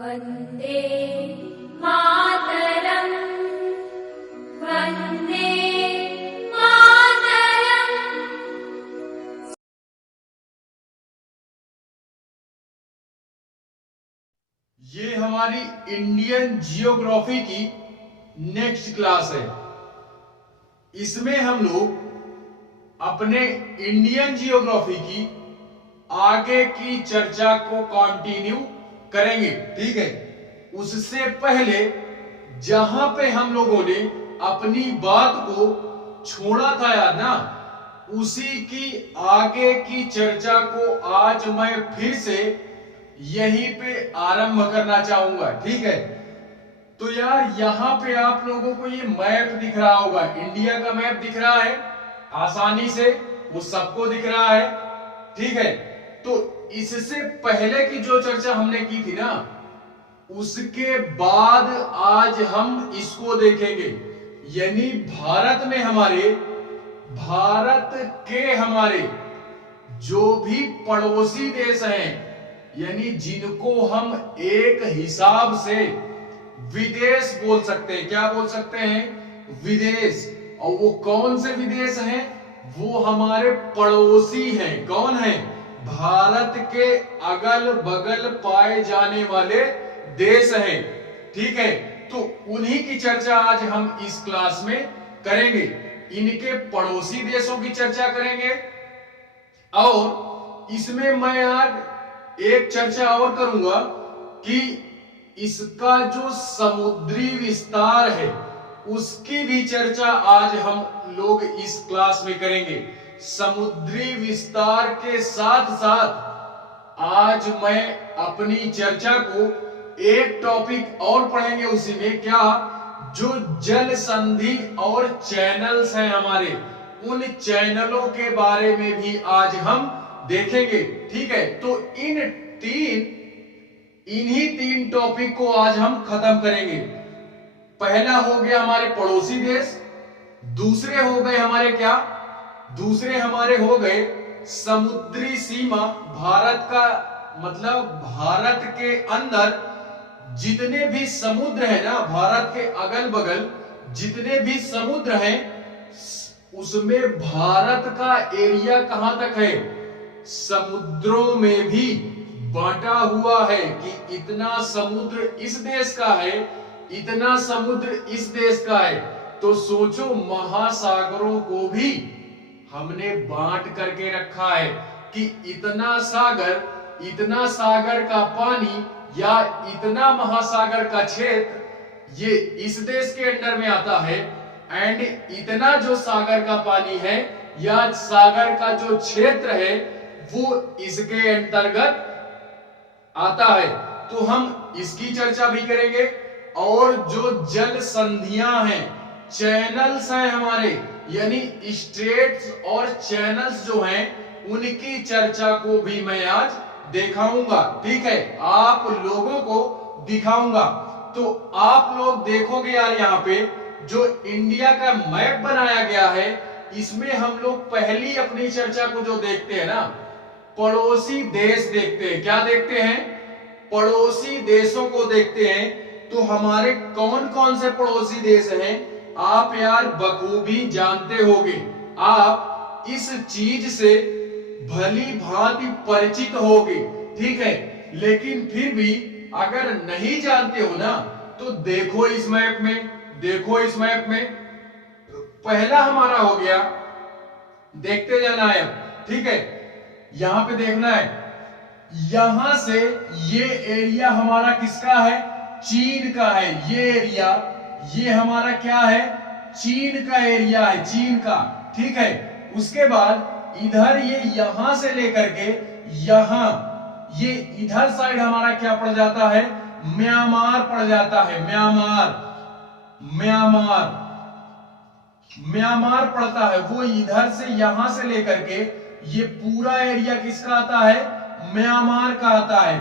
वन्दे मातरम् वन्दे मातरम्। ये हमारी Indian geography की नेक्स्ट क्लास है। इसमें हम लोग अपने इंडियन जियोग्राफी की आगे की चर्चा को कंटिन्यू करेंगे, ठीक है। उससे पहले जहां पे हम लोगों ने अपनी बात को छोड़ा था यार ना, उसी की आगे की चर्चा को आज मैं फिर से यहीं पे आरंभ करना चाहूंगा, ठीक है। तो यार यहां पे आप लोगों को ये मैप दिख रहा होगा, इंडिया का मैप दिख रहा है आसानी से, वो सबको दिख रहा है, ठीक है। तो इससे पहले की जो चर्चा हमने की थी ना, उसके बाद आज हम इसको देखेंगे। यानी भारत के हमारे जो भी पड़ोसी देश हैं, यानी जिनको हम एक हिसाब से विदेश बोल सकते हैं। क्या बोल सकते हैं? विदेश। और वो कौन से विदेश हैं? वो हमारे पड़ोसी हैं। कौन है? भारत के अगल बगल पाए जाने वाले देश हैं, ठीक है। तो उन्हीं की चर्चा आज हम इस क्लास में करेंगे। इनके पड़ोसी देशों की चर्चा करेंगे और इसमें मैं आज एक चर्चा और करूंगा कि इसका जो समुद्री विस्तार है उसकी भी चर्चा आज हम लोग इस क्लास में करेंगे। समुद्री विस्तार के साथ साथ आज मैं अपनी चर्चा को एक टॉपिक और पढ़ेंगे, उसी में क्या, जो जल संधि और चैनल्स हैं हमारे, उन चैनलों के बारे में भी आज हम देखेंगे, ठीक है। तो इन्हीं तीन टॉपिक को आज हम खत्म करेंगे। पहला हो गया हमारे पड़ोसी देश, दूसरे हो गए हमारे क्या, दूसरे हमारे हो गए समुद्री सीमा। भारत का मतलब भारत के अंदर जितने भी समुद्र है ना, भारत के अगल बगल जितने भी समुद्र हैं, उसमें भारत का एरिया कहां तक है? समुद्रों में भी बांटा हुआ है कि इतना समुद्र इस देश का है, इतना समुद्र इस देश का है। तो सोचो, महासागरों को भी हमने बांट करके रखा है कि इतना सागर का पानी या इतना महासागर का क्षेत्र ये इस देश के अंडर में आता है, एंड इतना जो सागर का पानी है या सागर का जो क्षेत्र है वो इसके अंतर्गत आता है। तो हम इसकी चर्चा भी करेंगे। और जो जल संधियां हैं, चैनल्स हैं हमारे, यानी स्ट्रेट्स और चैनल्स जो हैं, उनकी चर्चा को भी मैं आज दिखाऊंगा, ठीक है, आप लोगों को दिखाऊंगा। तो आप लोग देखोगे यार, यहाँ पे जो इंडिया का मैप बनाया गया है, इसमें हम लोग पहली अपनी चर्चा को जो देखते हैं ना, पड़ोसी देश देखते हैं। क्या देखते हैं? पड़ोसी देशों को देखते हैं। तो हमारे कौन कौन से पड़ोसी देश हैं आप यार बखूबी जानते होंगे। आप इस चीज से भली भांति परिचित होगे, ठीक है। लेकिन फिर भी अगर नहीं जानते हो ना, तो देखो इस मैप में, पहला हमारा हो गया, देखते जाना है, ठीक है। यहां पे देखना है, यहां से ये एरिया हमारा किसका है? चीन का है। ये एरिया, ये हमारा क्या है? चीन का एरिया है, चीन का, ठीक है। उसके बाद इधर ये यहां से लेकर के यहां, ये इधर साइड हमारा क्या पड़ जाता है? म्यांमार पड़ जाता है। म्यांमार पड़ता है। वो इधर से यहां से लेकर के ये पूरा एरिया किसका आता है? म्यांमार का आता है।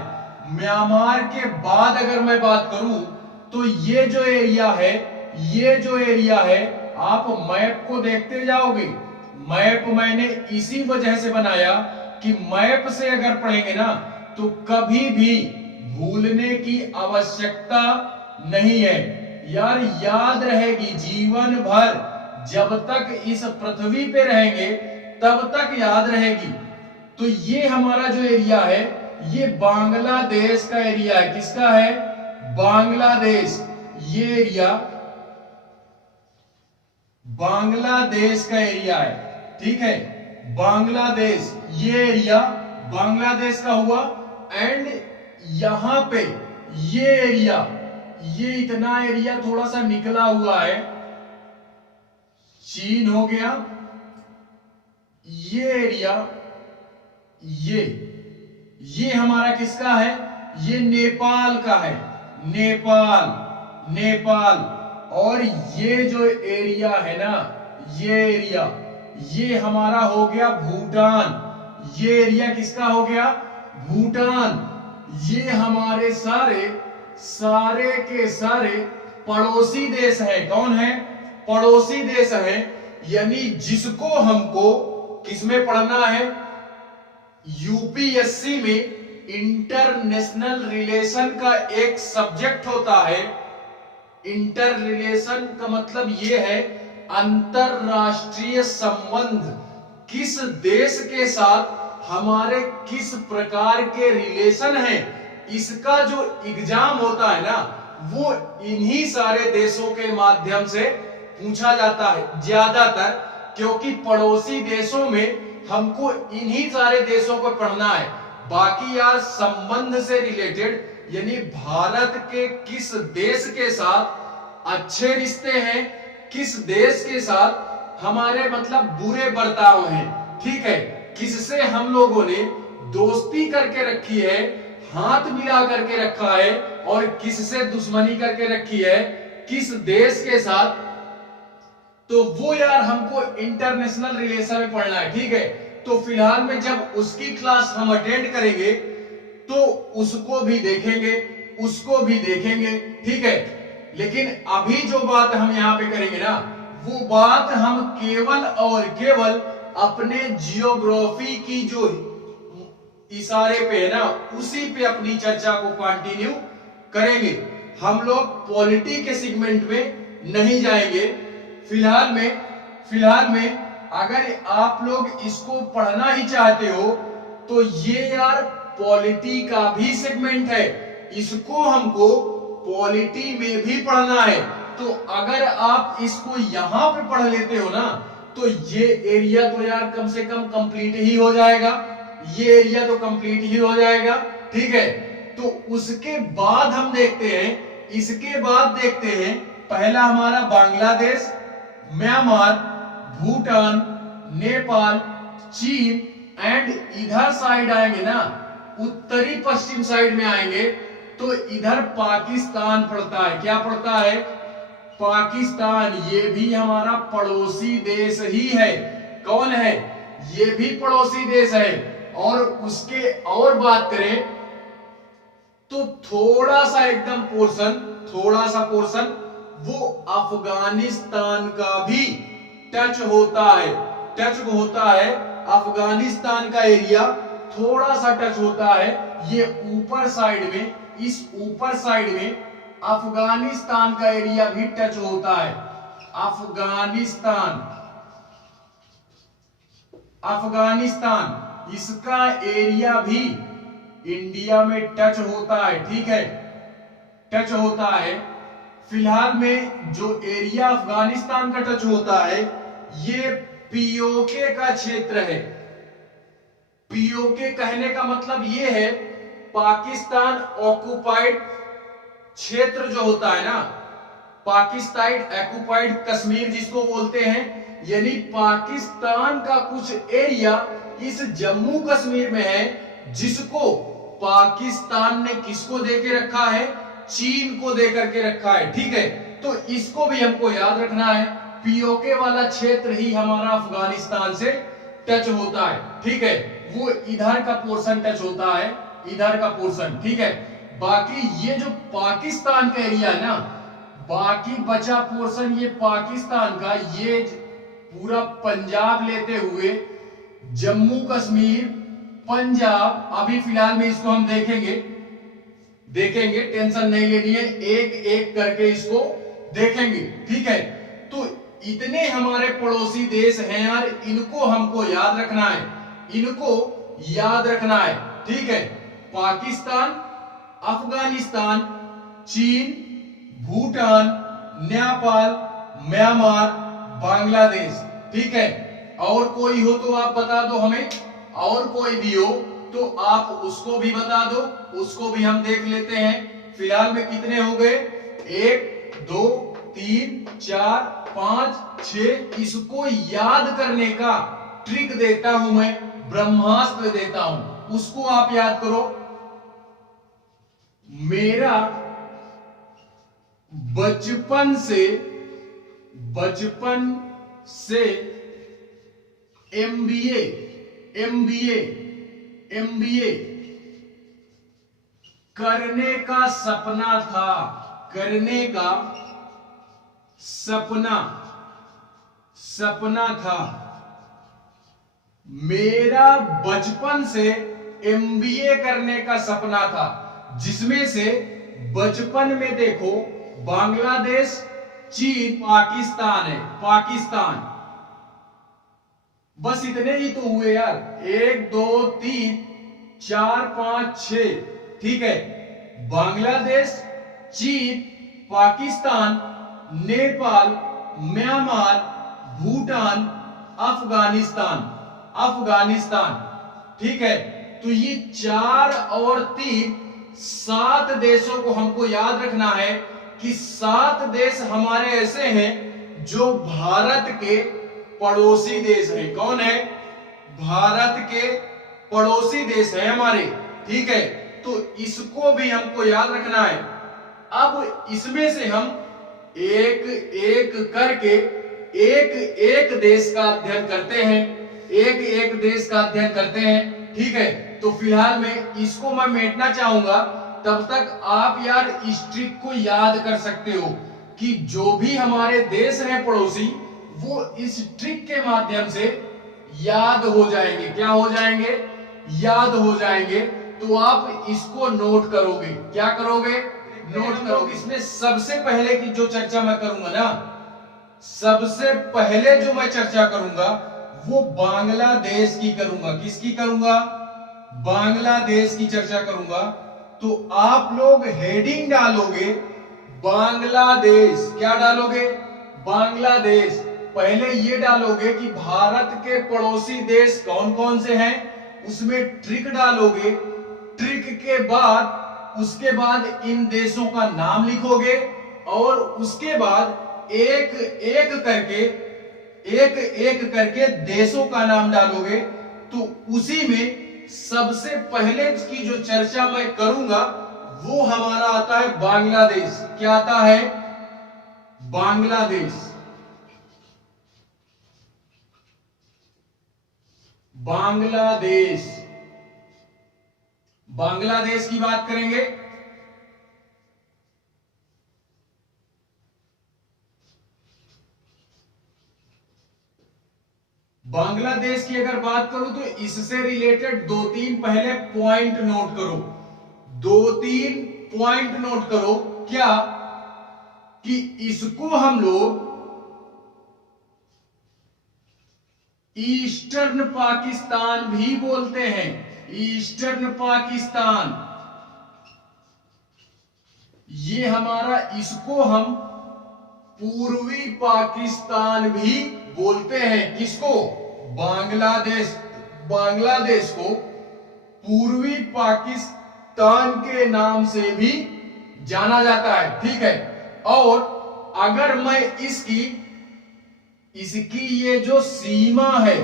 म्यांमार के बाद अगर मैं बात करूं तो ये जो एरिया है, आप मैप को देखते जाओगे। मैप मैंने इसी वजह से बनाया कि मैप से अगर पढ़ेंगे ना, तो कभी भी भूलने की आवश्यकता नहीं है यार, याद रहेगी जीवन भर, जब तक इस पृथ्वी पे रहेंगे तब तक याद रहेगी। तो ये हमारा जो एरिया है ये बांग्लादेश का एरिया है। किसका है? बांग्लादेश। ये एरिया बांग्लादेश का एरिया है, ठीक है, बांग्लादेश, ये एरिया बांग्लादेश का हुआ। एंड यहां पे ये एरिया, ये इतना एरिया थोड़ा सा निकला हुआ है, चीन हो गया, ये एरिया, ये हमारा किसका है? ये नेपाल का है, नेपाल। और ये जो एरिया है ना, ये एरिया, ये हमारा हो गया भूटान। ये एरिया किसका हो गया? भूटान। ये हमारे सारे के सारे पड़ोसी देश है। कौन है? पड़ोसी देश है। यानी जिसको हमको किसमें पढ़ना है? यूपीएससी में इंटरनेशनल रिलेशन का एक सब्जेक्ट होता है। इंटर रिलेशन का मतलब यह है अंतरराष्ट्रीय संबंध। किस देश के साथ हमारे किस प्रकार के रिलेशन है, इसका जो एग्जाम होता है ना, वो इन्हीं सारे देशों के माध्यम से पूछा जाता है ज्यादातर, क्योंकि पड़ोसी देशों में हमको इन्हीं सारे देशों को पढ़ना है। बाकी यार संबंध से रिलेटेड, यानी भारत के किस देश के साथ अच्छे रिश्ते हैं, किस देश के साथ हमारे मतलब बुरे बर्ताव हैं, ठीक है, किससे हम लोगों ने दोस्ती करके रखी है, हाथ मिला करके रखा है, और किससे दुश्मनी करके रखी है, किस देश के साथ, तो वो यार हमको इंटरनेशनल रिलेशन में पढ़ना है, ठीक है। तो फिलहाल में जब उसकी क्लास हम अटेंड करेंगे तो उसको भी देखेंगे, उसको भी देखेंगे, ठीक है। लेकिन अभी जो बात हम यहां पे करेंगे ना, वो बात हम केवल और केवल अपने जियोग्राफी की जो इशारे पे है ना, उसी पे अपनी चर्चा को कंटिन्यू करेंगे। हम लोग पॉलिटी के सेगमेंट में नहीं जाएंगे फिलहाल में अगर आप लोग इसको पढ़ना ही चाहते हो तो ये यार पॉलिटी का भी सेगमेंट है, इसको हमको पॉलिटी में भी पढ़ना है। तो अगर आप इसको यहां पे पढ़ लेते हो ना, तो ये एरिया तो यार कम से कम कंप्लीट ही हो जाएगा, ये एरिया तो कंप्लीट ही हो जाएगा, ठीक है। तो उसके बाद हम देखते हैं, इसके बाद देखते हैं, पहला हमारा बांग्लादेश, म्यांमार, भूटान, नेपाल, चीन, एंड इधर साइड आएंगे ना, उत्तरी पश्चिम साइड में आएंगे तो इधर पाकिस्तान पड़ता है। क्या पड़ता है? पाकिस्तान। ये भी हमारा पड़ोसी देश ही है। कौन है? ये भी पड़ोसी देश है। और उसके और बात करें तो थोड़ा सा पोर्शन वो अफगानिस्तान का भी टच होता है, अफगानिस्तान का एरिया थोड़ा सा टच होता है। ये ऊपर साइड में, इस ऊपर साइड में अफगानिस्तान का एरिया भी टच होता है। अफगानिस्तान इसका एरिया भी इंडिया में टच होता है, ठीक है, टच होता है। फिलहाल में जो एरिया अफगानिस्तान का टच होता है ये पीओके का क्षेत्र है। पीओके कहने का मतलब ये है पाकिस्तान ऑक्युपाइड क्षेत्र जो होता है ना, पाकिस्तान ऑक्युपाइड कश्मीर जिसको बोलते हैं, यानी पाकिस्तान का कुछ एरिया इस जम्मू कश्मीर में है, जिसको पाकिस्तान ने किसको देके रखा है? चीन को दे करके रखा है, ठीक है। तो इसको भी हमको याद रखना है, पीओके वाला क्षेत्र ही हमारा अफगानिस्तान से टच होता है, ठीक है। वो इधर का पोर्शन टच होता है, इधर का पोर्शन, ठीक है। बाकी ये जो पाकिस्तान का एरिया है ना, बाकी बचा पोर्शन ये पाकिस्तान का, ये पूरा पंजाब लेते हुए जम्मू कश्मीर, पंजाब, अभी फिलहाल में इसको हम देखेंगे, देखेंगे, टेंशन नहीं लेनी है, एक एक करके इसको देखेंगे, ठीक है। तो इतने हमारे पड़ोसी देश हैं यार, इनको हमको याद रखना है, इनको याद रखना है, ठीक है। पाकिस्तान, अफगानिस्तान, चीन, भूटान, नेपाल, म्यांमार, बांग्लादेश, ठीक है। और कोई हो तो आप बता दो हमें, और कोई भी हो तो आप उसको भी बता दो, उसको भी हम देख लेते हैं। फिलहाल में कितने हो गए, 1 2 3 4 5 6। इसको याद करने का ट्रिक देता हूं मैं, ब्रह्मास्त्र देता हूं, उसको आप याद करो। मेरा बचपन से एमबीए करने का सपना था, करने का सपना था। मेरा बचपन से एमबीए करने का सपना था, जिसमें से बचपन में देखो बांग्लादेश, चीन, पाकिस्तान है, पाकिस्तान। बस इतने ही तो हुए यार, 1 2 3 4 5 6, ठीक है। बांग्लादेश, चीन, पाकिस्तान, नेपाल, म्यांमार, भूटान, अफगानिस्तान, ठीक है। तो ये 4 और 3 7 देशों को हमको याद रखना है कि 7 देश हमारे ऐसे हैं जो भारत के पड़ोसी देश हैं। कौन है, भारत के पड़ोसी देश है हमारे, ठीक है। तो इसको भी हमको याद रखना है। अब इसमें से हम एक एक करके एक एक देश का अध्ययन करते हैं, एक एक देश का अध्ययन करते हैं, ठीक है। तो फिलहाल में इसको मैं मेटना चाहूंगा, तब तक आप यार इस ट्रिक को याद कर सकते हो कि जो भी हमारे देश हैं पड़ोसी, वो इस ट्रिक के माध्यम से याद हो जाएंगे। क्या हो जाएंगे, याद हो जाएंगे। तो आप इसको नोट करोगे, क्या करोगे, नोट करोगे। इसमें सबसे पहले की जो चर्चा मैं करूंगा ना, सबसे पहले जो मैं चर्चा करूंगा वो बांग्लादेश की करूंगा। किसकी करूंगा, बांग्लादेश की चर्चा करूंगा। तो आप लोग हेडिंग डालोगे बांग्लादेश। क्या डालोगे, बांग्लादेश। पहले ये डालोगे कि भारत के पड़ोसी देश कौन कौन से हैं, उसमें ट्रिक डालोगे। ट्रिक के बाद उसके बाद इन देशों का नाम लिखोगे और उसके बाद एक एक करके देशों का नाम डालोगे। तो उसी में सबसे पहले की जो चर्चा मैं करूंगा वो हमारा आता है बांग्लादेश। क्या आता है, बांग्लादेश। बांग्लादेश, बांग्लादेश की बात करेंगे। बांग्लादेश की अगर बात करूं तो इससे रिलेटेड 2-3 पहले पॉइंट नोट करो, 2-3 पॉइंट नोट करो। क्या कि इसको हम लोग ईस्टर्न पाकिस्तान भी बोलते हैं, ईस्टर्न पाकिस्तान। ये हमारा, इसको हम पूर्वी पाकिस्तान भी बोलते हैं। किसको, बांग्लादेश। बांग्लादेश को पूर्वी पाकिस्तान के नाम से भी जाना जाता है, ठीक है। और अगर मैं इसकी ये जो सीमा है,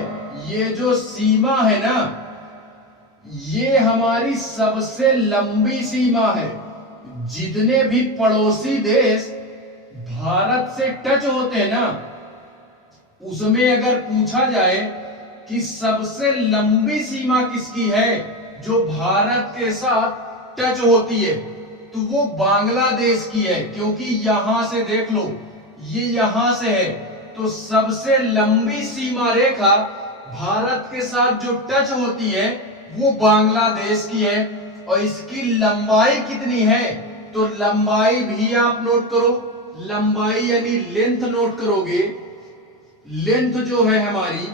ये जो सीमा है ना, ये हमारी सबसे लंबी सीमा है। जितने भी पड़ोसी देश भारत से टच होते हैं ना, उसमें अगर पूछा जाए कि सबसे लंबी सीमा किसकी है जो भारत के साथ टच होती है, तो वो बांग्लादेश की है। क्योंकि यहां से देख लो, ये यहां से है, तो सबसे लंबी सीमा रेखा भारत के साथ जो टच होती है वो बांग्लादेश की है। और इसकी लंबाई कितनी है, तो लंबाई भी आप नोट करो, लंबाई यानी लेंथ नोट करोगे। लेंथ जो है हमारी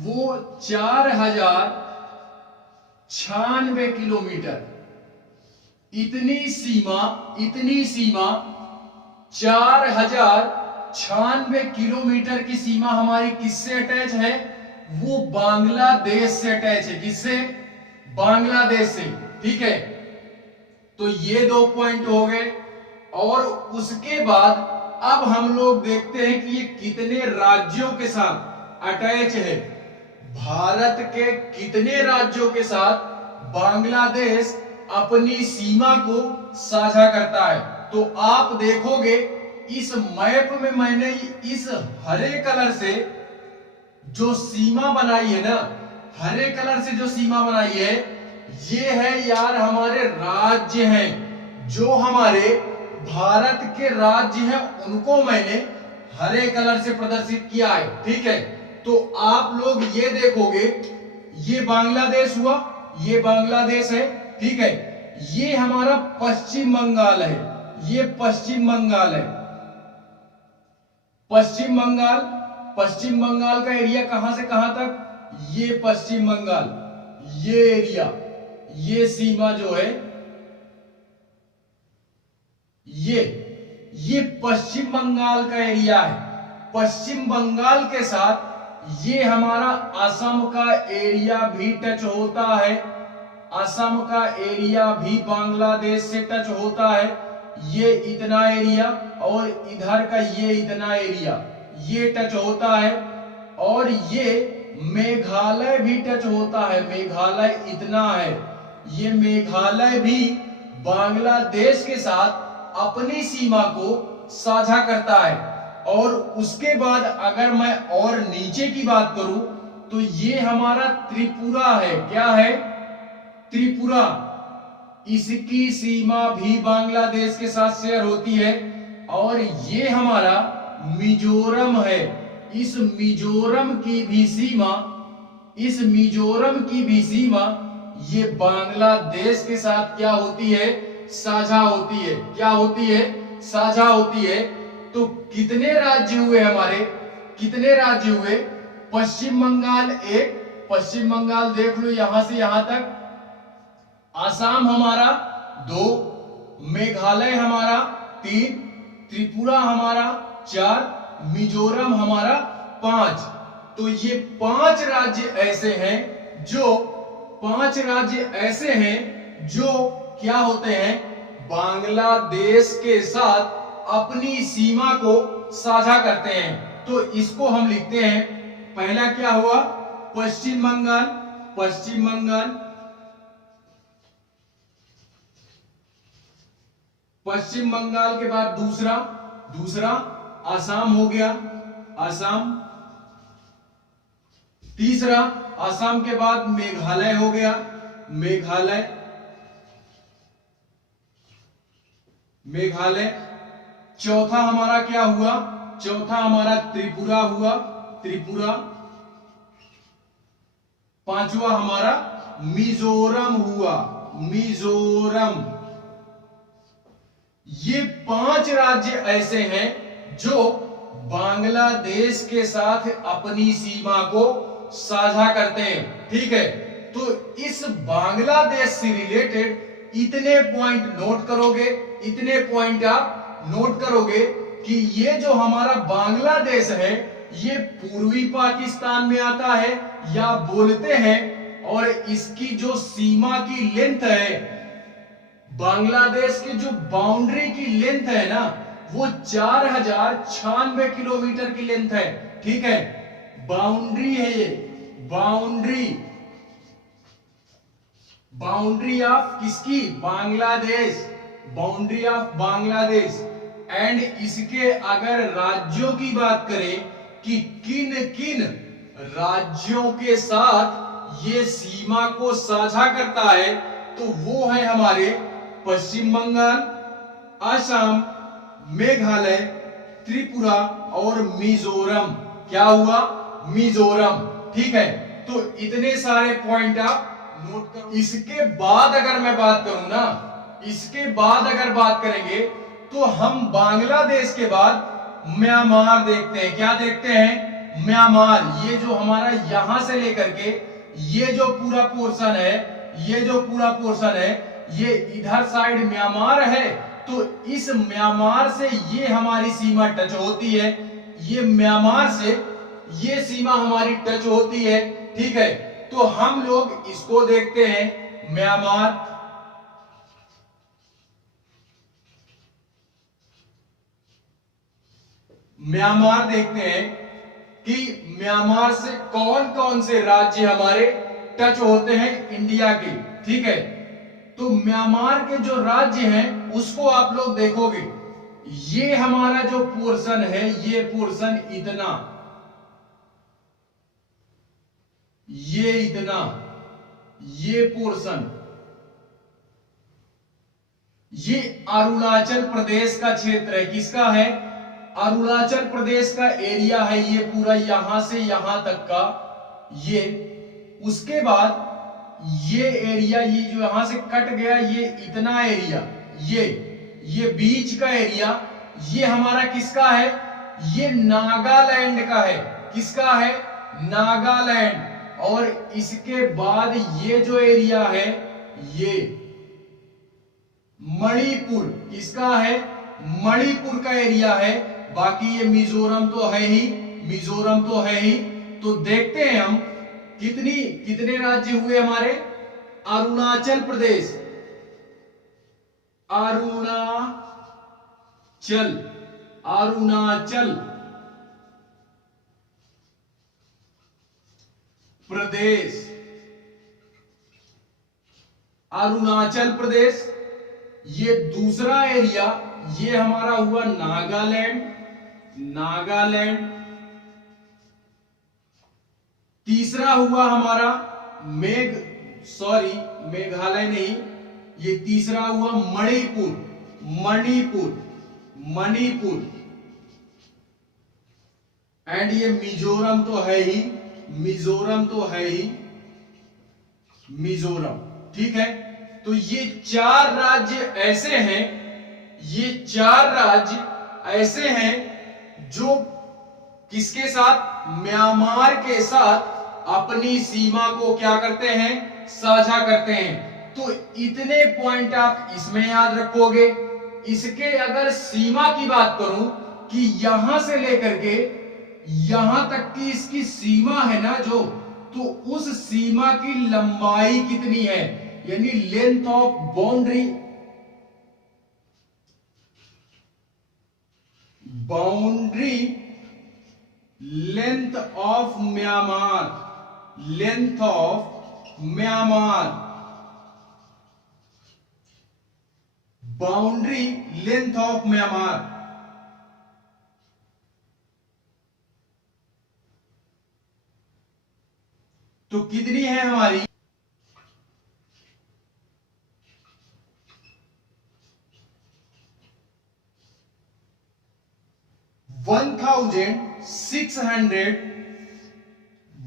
वो 4096 किलोमीटर। इतनी सीमा 4096 किलोमीटर की सीमा हमारी किससे अटैच है, वो बांग्लादेश से अटैच है। किससे, बांग्लादेश से। ठीक है, तो ये 2 पॉइंट हो गए। और उसके बाद अब हम लोग देखते हैं कि ये कितने राज्यों के साथ अटैच है। भारत के कितने राज्यों के साथ बांग्लादेश अपनी सीमा को साझा करता है। तो आप देखोगे इस मैप में मैंने इस हरे कलर से जो सीमा बनाई है ना, हरे कलर से जो सीमा बनाई है, ये है यार हमारे राज्य हैं। जो हमारे भारत के राज्य हैं उनको मैंने हरे कलर से प्रदर्शित किया है। ठीक है, तो आप लोग ये देखोगे, ये बांग्लादेश हुआ, ये बांग्लादेश है। ठीक है, ये हमारा पश्चिम बंगाल है, ये पश्चिम बंगाल है। पश्चिम बंगाल का एरिया कहां से कहां तक, ये पश्चिम बंगाल, ये एरिया, ये सीमा जो है ये पश्चिम बंगाल का एरिया है। पश्चिम बंगाल के साथ ये हमारा असम का एरिया भी टच होता है। असम का एरिया भी बांग्लादेश से टच होता है। ये इतना एरिया और इधर का ये इतना एरिया, ये टच होता है। और ये मेघालय भी टच होता है, मेघालय इतना है। ये मेघालय भी बांग्लादेश के साथ अपनी सीमा को साझा करता है। और उसके बाद अगर मैं और नीचे की बात करूं तो ये हमारा त्रिपुरा है। क्या है, त्रिपुरा। इसकी सीमा भी बांग्लादेश के साथ शेयर होती है। और ये हमारा मिजोरम है। इस मिजोरम की भी सीमा ये बांग्लादेश के साथ क्या होती है, साझा होती है। क्या होती है, साझा होती है। तो कितने राज्य हुए हमारे, कितने राज्य हुए, पश्चिम बंगाल एक, पश्चिम बंगाल देख लो यहां से यहां तक। आसाम हमारा 2, मेघालय हमारा 3, त्रिपुरा हमारा 4, मिजोरम हमारा 5। तो ये 5 राज्य ऐसे हैं जो क्या होते हैं, बांग्लादेश के साथ अपनी सीमा को साझा करते हैं। तो इसको हम लिखते हैं, पहला क्या हुआ, पश्चिम बंगाल, पश्चिम बंगाल, पश्चिम बंगाल के बाद दूसरा आसाम हो गया, आसाम। तीसरा आसाम के बाद मेघालय हो गया, मेघालय, मेघालय। चौथा हमारा क्या हुआ, चौथा हमारा त्रिपुरा हुआ, त्रिपुरा। पांचवा हमारा मिजोरम हुआ, मिजोरम। ये 5 राज्य ऐसे हैं जो बांग्लादेश के साथ अपनी सीमा को साझा करते हैं। ठीक है, तो इस बांग्लादेश से रिलेटेड इतने पॉइंट नोट करोगे, इतने पॉइंट आप नोट करोगे कि ये जो हमारा बांग्लादेश है ये पूर्वी पाकिस्तान में आता है या बोलते हैं। और इसकी जो सीमा की लेंथ है, बांग्लादेश की जो बाउंड्री की लेंथ है ना, वो 4096 किलोमीटर की लेंथ है। ठीक है, बाउंड्री है ये, बाउंड्री ऑफ किसकी, Bangladesh, boundary of Bangladesh. And इसके अगर राज्यों की बात करें कि किन किन राज्यों के साथ ये सीमा को साझा करता है, तो वो है हमारे पश्चिम बंगाल, असम, मेघालय, त्रिपुरा और मिजोरम। क्या हुआ, मिजोरम। ठीक है, तो इतने सारे पॉइंट आप नोट करो। इसके बाद अगर मैं बात करूं ना, इसके बाद अगर बात करेंगे तो हम बांग्लादेश के बाद म्यांमार देखते हैं। क्या देखते हैं? म्यांमार। ये जो हमारा यहां से लेकर के ये जो पूरा पोर्शन है, ये जो पूरा पोर्शन है, ये इधर साइड म्यांमार है। तो इस म्यांमार से ये हमारी सीमा टच होती है, ये म्यांमार से ये सीमा हमारी टच होती है। ठीक है, तो हम लोग इसको देखते हैं म्यांमार। म्यांमार देखते हैं कि म्यांमार से कौन कौन से राज्य हमारे टच होते हैं इंडिया के। ठीक है, तो म्यांमार के जो राज्य हैं उसको आप लोग देखोगे, ये हमारा जो पोर्शन है, ये पोर्शन इतना, ये इतना, ये पोर्शन, ये अरुणाचल प्रदेश का क्षेत्र है। किसका है? अरुणाचल प्रदेश का एरिया है ये पूरा, यहां से यहां तक का ये। उसके बाद ये एरिया, ये जो यहां से कट गया, ये इतना एरिया, ये बीच का एरिया, ये हमारा किसका है? ये नागालैंड का है। किसका है? नागालैंड। और इसके बाद ये जो एरिया है, ये मणिपुर। किसका है? मणिपुर का एरिया है। बाकी ये मिजोरम तो है ही, मिजोरम तो है ही। तो देखते हैं हम कितने राज्य हुए हमारे। अरुणाचल प्रदेश, अरुणाचल, अरुणाचल प्रदेश, अरुणाचल प्रदेश। ये दूसरा एरिया, ये हमारा हुआ नागालैंड, नागालैंड। तीसरा हुआ हमारा मेघालय नहीं, ये तीसरा हुआ मणिपुर, मणिपुर, मणिपुर। एंड ये मिजोरम तो है ही, मिजोरम तो है ही, मिजोरम। ठीक है, तो ये चार राज्य ऐसे हैं, ये चार राज्य ऐसे हैं जो किसके साथ? म्यांमार के साथ अपनी सीमा को क्या करते हैं? साझा करते हैं। तो इतने पॉइंट आप इसमें याद रखोगे। इसके अगर सीमा की बात करूं कि यहां से लेकर के यहां तक की इसकी सीमा है ना जो, तो उस सीमा की लंबाई कितनी है, यानी length of boundary, boundary length of Myanmar, length of Myanmar, boundary length of Myanmar. तो कितनी है हमारी?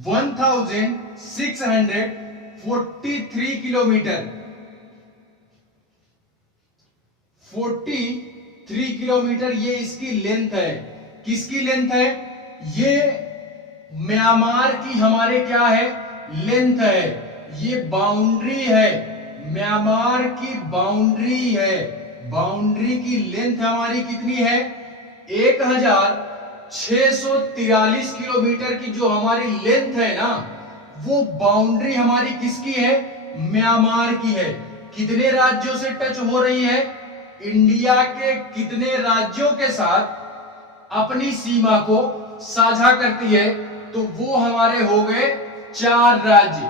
1643 किलोमीटर, 43 किलोमीटर ये इसकी लेंथ है। किसकी लेंथ है? ये म्यांमार की हमारे क्या है? लेंथ है। ये बाउंड्री है, म्यांमार की बाउंड्री है। बाउंड्री की लेंथ हमारी कितनी है? 1643 किलोमीटर की जो हमारी लेंथ है ना, वो बाउंड्री हमारी किसकी है? म्यांमार की है। कितने राज्यों से टच हो रही है? इंडिया के कितने राज्यों के साथ अपनी सीमा को साझा करती है? तो वो हमारे हो गए 4 राज्य,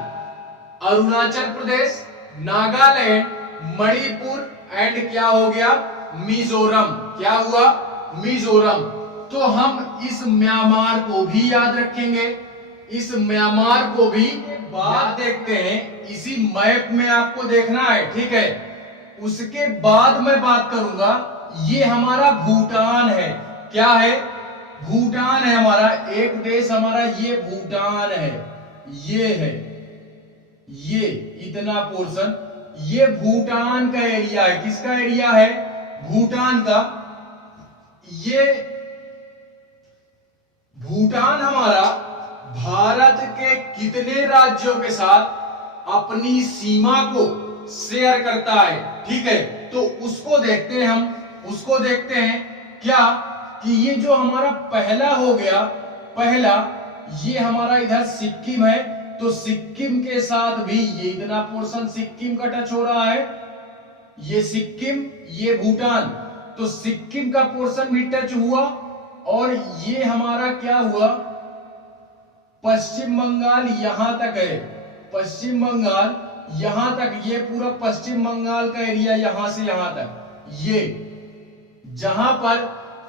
अरुणाचल प्रदेश, नागालैंड, मणिपुर एंड क्या हो गया? मिजोरम। क्या हुआ? मिजोरम। तो हम इस म्यांमार को भी याद रखेंगे, इस म्यांमार को भी बात देखते हैं। इसी मैप में आपको देखना है, ठीक है। उसके बाद मैं बात करूंगा, ये हमारा भूटान है। क्या है? भूटान है हमारा, एक देश हमारा ये भूटान है, ये है। ये इतना पोर्शन, ये भूटान का एरिया है। किसका एरिया है? भूटान का। ये भूटान हमारा भारत के कितने राज्यों के साथ अपनी सीमा को शेयर करता है? ठीक है, तो उसको देखते हैं हम। उसको देखते हैं क्या कि ये जो हमारा पहला हो गया, पहला ये हमारा इधर सिक्किम है, तो सिक्किम के साथ भी ये इतना पोर्शन सिक्किम का टच हो रहा है। ये सिक्किम, ये भूटान, तो सिक्किम का पोर्शन भी टच हुआ। और ये हमारा क्या हुआ? पश्चिम बंगाल यहां तक है। पश्चिम बंगाल यहां तक, ये पूरा पश्चिम बंगाल का एरिया यहां से यहां तक, ये जहां पर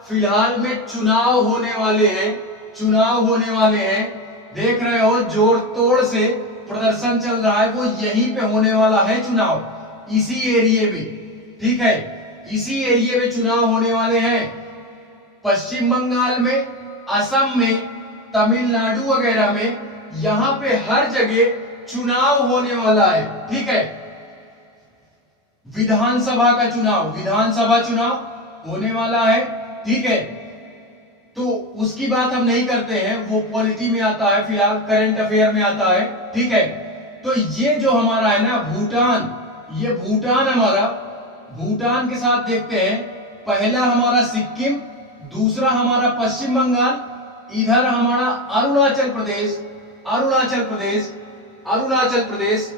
फिलहाल में चुनाव होने वाले हैं, चुनाव होने वाले हैं, देख रहे हो जोर तोड़ से प्रदर्शन चल रहा है, वो यहीं पे होने वाला है चुनाव, इसी एरिया में। ठीक है, इसी एरिया में चुनाव होने वाले हैं। पश्चिम बंगाल में, असम में, तमिलनाडु वगैरह में, यहां पे हर जगह चुनाव होने वाला है। ठीक है, विधानसभा का चुनाव, विधानसभा चुनाव होने वाला है। ठीक है, तो उसकी बात हम नहीं करते हैं, वो पॉलिटी में आता है, फिलहाल करंट अफेयर में आता है। ठीक है, तो ये जो हमारा है ना भूटान, ये भूटान हमारा, भूटान के साथ देखते हैं, पहला हमारा सिक्किम, दूसरा हमारा पश्चिम बंगाल, इधर हमारा अरुणाचल प्रदेश, अरुणाचल प्रदेश, अरुणाचल प्रदेश,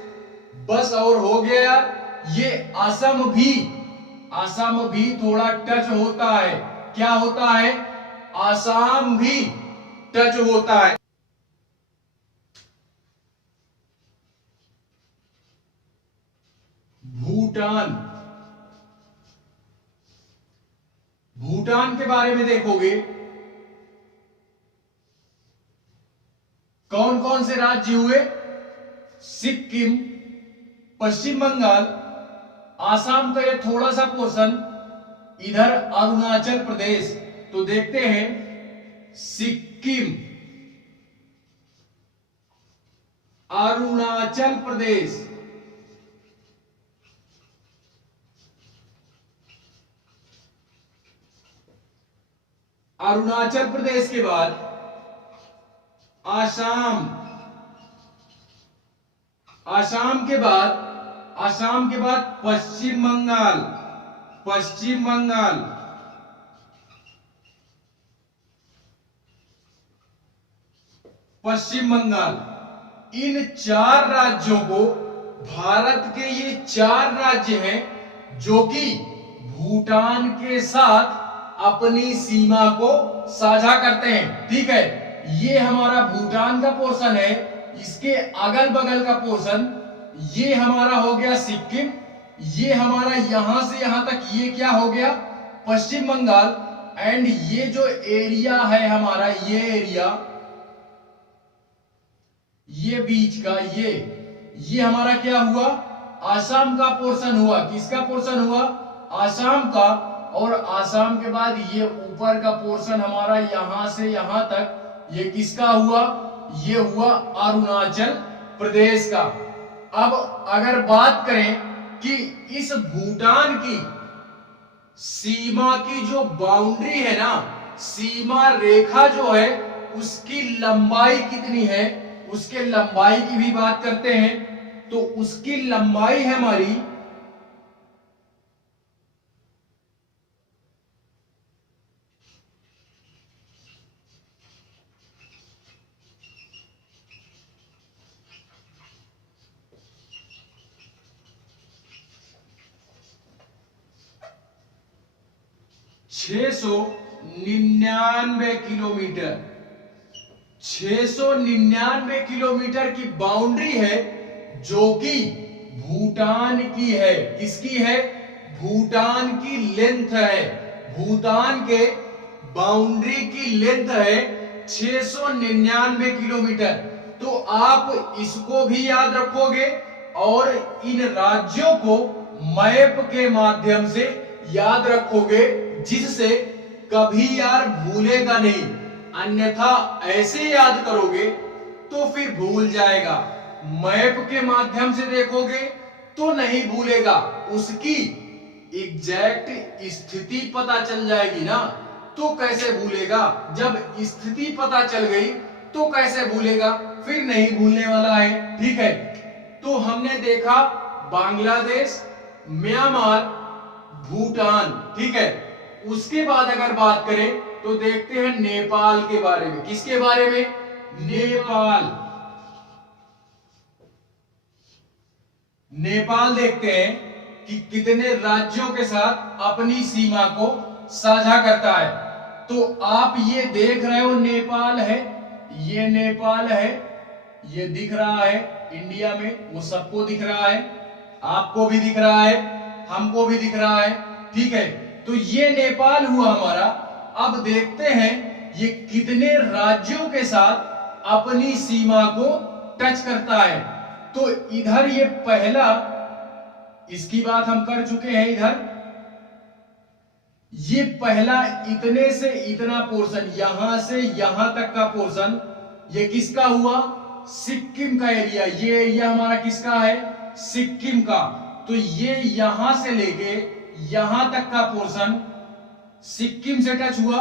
बस और हो गया। ये असम भी, असम भी थोड़ा टच होता है। क्या होता है? असम भी टच होता है। भूटान, भूटान के बारे में देखोगे, कौन कौन से राज्य हुए? सिक्किम, पश्चिम बंगाल, आसाम का ये थोड़ा सा पोर्शन, इधर अरुणाचल प्रदेश। तो देखते हैं सिक्किम, अरुणाचल प्रदेश, अरुणाचल प्रदेश के बाद आसाम, आसाम के बाद, आसाम के बाद पश्चिम बंगाल, पश्चिम बंगाल, पश्चिम बंगाल। इन चार राज्यों को, भारत के ये चार राज्य हैं जो कि भूटान के साथ अपनी सीमा को साझा करते हैं। ठीक है, ये हमारा भूटान का पोर्शन है, इसके अगल बगल का पोर्शन ये हमारा हो गया सिक्किम, ये हमारा यहां से यहां तक ये क्या हो गया? पश्चिम बंगाल। एंड ये जो एरिया है हमारा, ये एरिया, ये बीच का, ये हमारा क्या हुआ? आसाम का पोर्शन हुआ। किसका पोर्शन हुआ? आसाम का। और आसाम के बाद ये ऊपर का पोर्शन हमारा यहां से यहां तक, ये किसका हुआ? ये हुआ अरुणाचल प्रदेश का। अब अगर बात करें कि इस भूटान की सीमा की जो बाउंड्री है ना, सीमा रेखा जो है, उसकी लंबाई कितनी है, उसके लंबाई की भी बात करते हैं। तो उसकी लंबाई है हमारी 699 किलोमीटर, 699 किलोमीटर की बाउंड्री है जो कि भूटान की है। किसकी है? भूटान की लेंथ है। भूटान के बाउंड्री की लेंथ है 699 किलोमीटर। तो आप इसको भी याद रखोगे और इन राज्यों को मैप के माध्यम से याद रखोगे, जिससे कभी यार भूलेगा नहीं। अन्यथा ऐसे याद करोगे तो फिर भूल जाएगा। मैप के माध्यम से देखोगे तो नहीं भूलेगा, उसकी एग्जैक्ट स्थिति पता चल जाएगी ना, तो कैसे भूलेगा। जब स्थिति पता चल गई तो कैसे भूलेगा, फिर नहीं भूलने वाला है। ठीक है, तो हमने देखा बांग्लादेश, म्यांमार, भूटान। ठीक है, उसके बाद अगर बात करें तो देखते हैं नेपाल के बारे में। किसके बारे में? नेपाल। नेपाल देखते हैं कि कितने राज्यों के साथ अपनी सीमा को साझा करता है। तो आप ये देख रहे हो नेपाल है, ये नेपाल है, ये दिख रहा है इंडिया में, वो सबको दिख रहा है, आपको भी दिख रहा है, हमको भी दिख रहा है। ठीक है, तो ये नेपाल हुआ हमारा। अब देखते हैं ये कितने राज्यों के साथ अपनी सीमा को टच करता है। तो इधर ये पहला, इसकी बात हम कर चुके हैं। इधर ये पहला इतने से इतना पोर्शन, यहां से यहां तक का पोर्शन, ये किसका हुआ? सिक्किम का एरिया। ये हमारा किसका है? सिक्किम का। तो ये यहां से लेके यहां तक का पोर्शन सिक्किम से टच हुआ।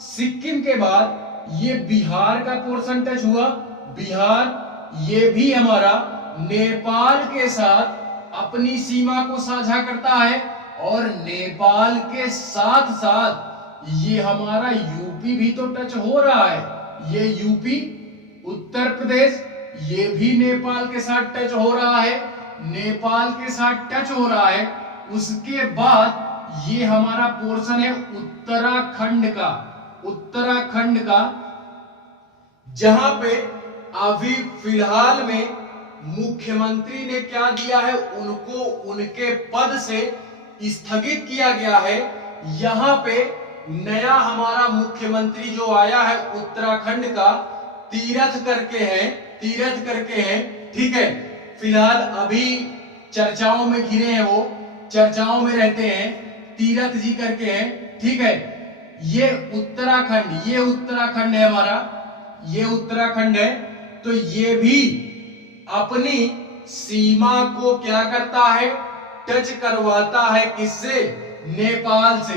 सिक्किम के बाद ये बिहार का पोर्शन टच हुआ, बिहार। ये भी हमारा नेपाल के साथ अपनी सीमा को साझा करता है, और नेपाल के साथ साथ ये हमारा यूपी भी तो टच हो रहा है। ये यूपी, उत्तर प्रदेश, ये भी नेपाल के साथ टच हो रहा है, नेपाल के साथ टच हो रहा है। उसके बाद ये हमारा पोर्शन है उत्तराखंड का, उत्तराखंड का, जहां पे अभी फिलहाल में मुख्यमंत्री ने क्या दिया है, उनको उनके पद से स्थगित किया गया है। यहां पे नया हमारा मुख्यमंत्री जो आया है उत्तराखंड का, तीरथ करके है, तीरथ करके है। ठीक है, फिलहाल अभी चर्चाओं में घिरे हैं, वो चर्चाओं में रहते हैं, तीरथ जी करके हैं। ठीक है, ये उत्तराखंड, ये उत्तराखंड है हमारा, ये उत्तराखंड है। तो ये भी अपनी सीमा को क्या करता है? टच करवाता है। किससे? नेपाल से।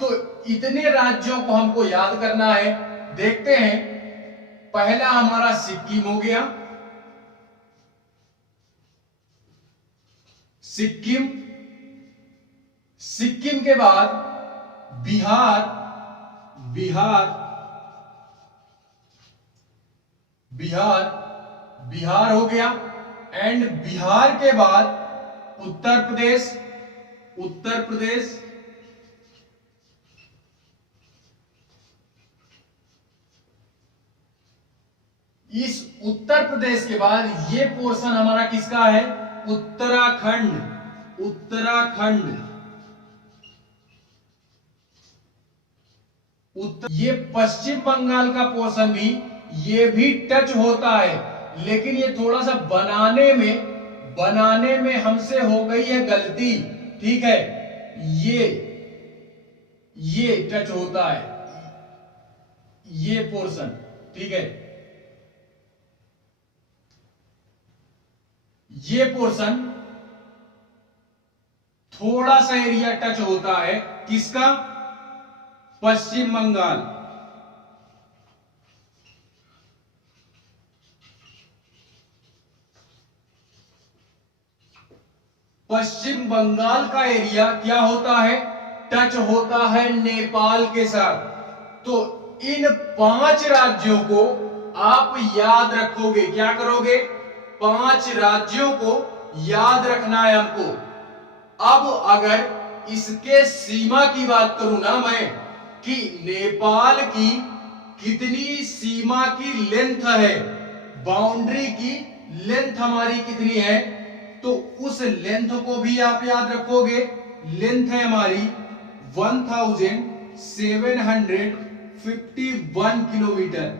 तो इतने राज्यों को हमको याद करना है। देखते हैं, पहला हमारा सिक्किम हो गया, सिक्किम। सिक्किम के बाद बिहार, बिहार, बिहार, बिहार हो गया। एंड बिहार के बाद उत्तर प्रदेश, उत्तर प्रदेश, इस उत्तर प्रदेश के बाद ये पोर्शन हमारा किसका है? उत्तराखंड, उत्तराखंड। ये पश्चिम बंगाल का पोर्शन भी, ये भी टच होता है, लेकिन ये थोड़ा सा बनाने में हमसे हो गई है गलती। ठीक है, ये टच होता है, ये पोर्शन। ठीक है, ये पोर्शन थोड़ा सा एरिया टच होता है, किसका? पश्चिम बंगाल। पश्चिम बंगाल का एरिया क्या होता है? टच होता है नेपाल के साथ। तो इन 5 राज्यों को आप याद रखोगे। क्या करोगे? 5 राज्यों को याद रखना है हमको। अब अगर इसके सीमा की बात करूं ना मैं, कि नेपाल की कितनी सीमा की लेंथ है, बाउंड्री की लेंथ हमारी कितनी है, तो उस लेंथ को भी आप याद रखोगे। लेंथ है हमारी 1751 किलोमीटर।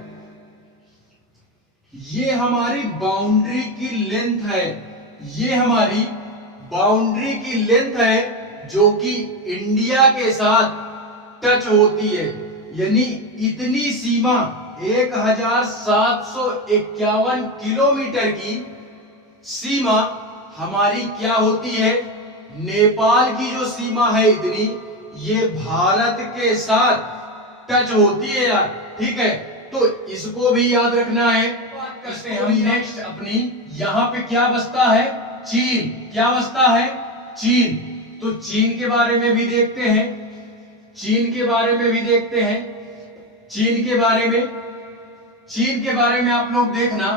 ये हमारी बाउंड्री की लेंथ है, ये हमारी बाउंड्री की लेंथ है, जो कि इंडिया के साथ टच होती है। यानी इतनी सीमा 1751 किलोमीटर की सीमा हमारी क्या होती है, नेपाल की जो सीमा है इतनी, ये भारत के साथ टच होती है यार, ठीक है। तो इसको भी याद रखना है। बात करते हैं हम नेक्स्ट अपनी, यहां पे क्या बसता है, चीन। क्या बसता है, चीन। तो चीन के बारे में भी देखते हैं, चीन के बारे में भी देखते हैं। चीन के बारे में आप लोग देखना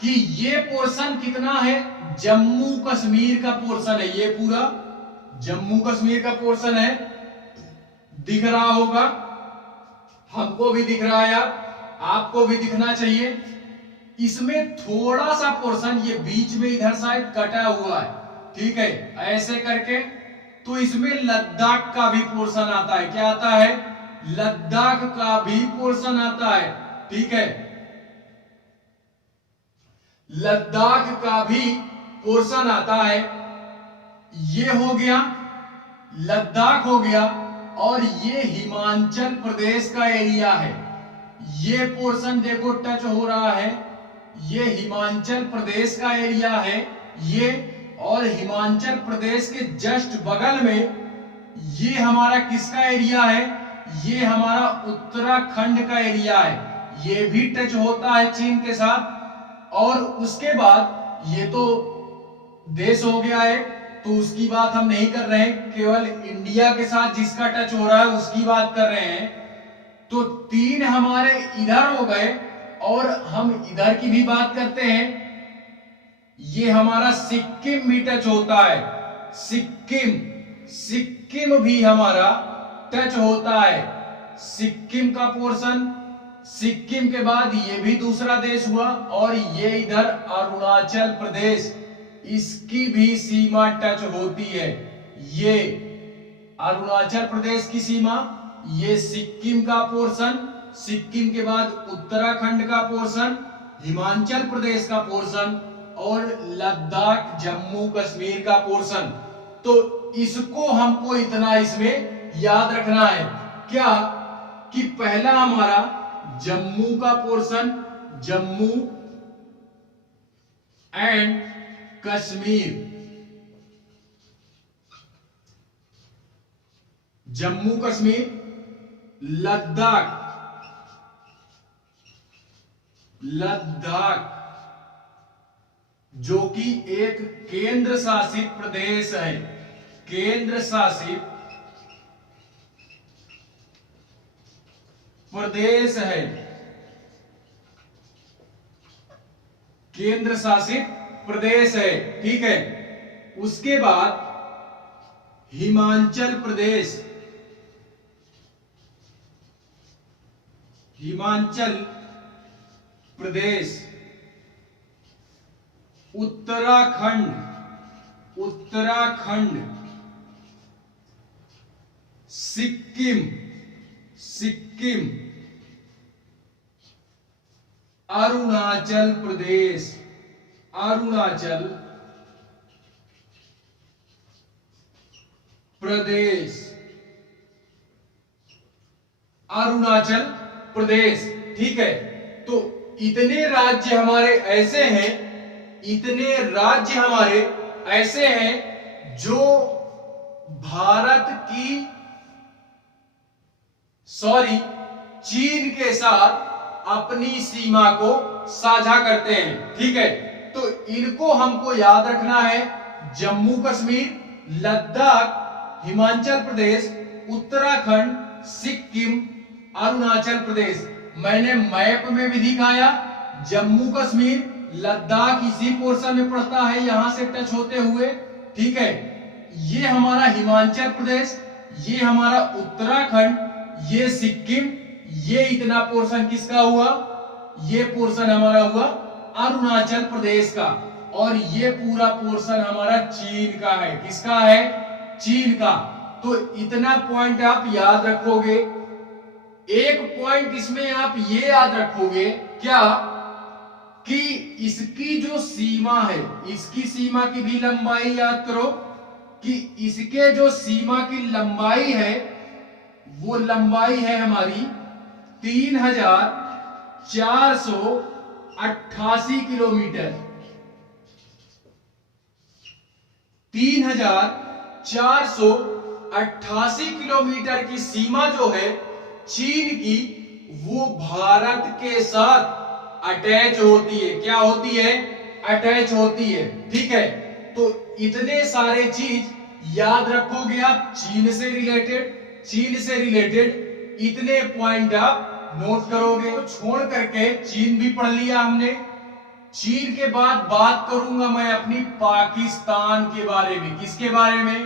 कि ये पोर्शन कितना है, जम्मू कश्मीर का पोर्शन है, ये पूरा जम्मू कश्मीर का पोर्शन है। दिख रहा होगा, हमको भी दिख रहा है यार, आपको भी दिखना चाहिए। इसमें थोड़ा सा पोर्शन ये बीच में इधर साइड कटा हुआ है, ठीक है, ऐसे करके। तो इसमें लद्दाख का भी पोर्शन आता है। क्या आता है, लद्दाख का भी पोर्शन आता है, ठीक है। लद्दाख का भी पोर्शन आता है। ये हो गया, लद्दाख हो गया। और ये हिमाचल प्रदेश का एरिया है। ये पोर्शन देखो टच हो रहा है, ये हिमाचल प्रदेश का एरिया है ये। और हिमाचल प्रदेश के जस्ट बगल में ये हमारा किसका एरिया है, ये हमारा उत्तराखंड का एरिया है। ये भी टच होता है चीन के साथ। और उसके बाद ये तो देश हो गया है, तो उसकी बात हम नहीं कर रहे हैं, केवल इंडिया के साथ जिसका टच हो रहा है उसकी बात कर रहे हैं। तो 3 हमारे इधर हो गए। और हम इधर की भी बात करते हैं, ये हमारा सिक्किम भी टच होता है। सिक्किम भी हमारा टच होता है, सिक्किम का पोर्शन। सिक्किम के बाद ये भी दूसरा देश हुआ। और ये इधर अरुणाचल प्रदेश, इसकी भी सीमा टच होती है। ये अरुणाचल प्रदेश की सीमा, ये सिक्किम का पोर्शन, सिक्किम के बाद उत्तराखंड का पोर्शन, हिमाचल प्रदेश का पोर्शन और लद्दाख जम्मू कश्मीर का पोर्शन। तो इसको हमको इतना इसमें याद रखना है क्या, कि पहला हमारा जम्मू का पोर्शन, जम्मू एंड कश्मीर, जम्मू कश्मीर, लद्दाख, जो कि एक केंद्र शासित प्रदेश है, केंद्र शासित प्रदेश है, केंद्र शासित प्रदेश है, ठीक है। उसके बाद हिमाचल प्रदेश, हिमाचल प्रदेश, उत्तराखंड, उत्तराखंड, सिक्किम, सिक्किम, अरुणाचल प्रदेश, अरुणाचल प्रदेश, अरुणाचल प्रदेश, ठीक है। तो इतने राज्य हमारे ऐसे हैं, इतने राज्य हमारे ऐसे हैं जो भारत की चीन के साथ अपनी सीमा को साझा करते हैं, ठीक है। तो इनको हमको याद रखना है, जम्मू कश्मीर, लद्दाख, हिमाचल प्रदेश, उत्तराखंड, सिक्किम, अरुणाचल प्रदेश। मैंने मैप में भी दिखाया, जम्मू कश्मीर, लद्दाख इसी पोर्शन में पड़ता है, यहां से टच होते हुए, ठीक है। ये हमारा हिमाचल प्रदेश, ये हमारा उत्तराखंड, ये सिक्किम, ये इतना पोर्शन किसका हुआ, ये पोर्शन हमारा हुआ अरुणाचल प्रदेश का। और ये पूरा पोर्शन हमारा चीन का है, किसका है, चीन का। तो इतना पॉइंट आप याद रखोगे। एक पॉइंट इसमें आप ये याद रखोगे क्या, कि इसकी जो सीमा है, इसकी सीमा की भी लंबाई याद करो, कि इसके जो सीमा की लंबाई है वो लंबाई है हमारी 3488 किलोमीटर, 3,488 किलोमीटर की सीमा जो है चीन की, वो भारत के साथ अटैच होती है। क्या होती है? अटैच होती है। ठीक है, तो इतने सारे चीज याद रखोगे आप चीन से रिलेटेड इतने पॉइंट आप नोट करोगे। तो छोड़ करके चीन भी पढ़ लिया हमने। चीन के बाद बात करूंगा मैं अपनी पाकिस्तान के बारे में। किसके बारे में?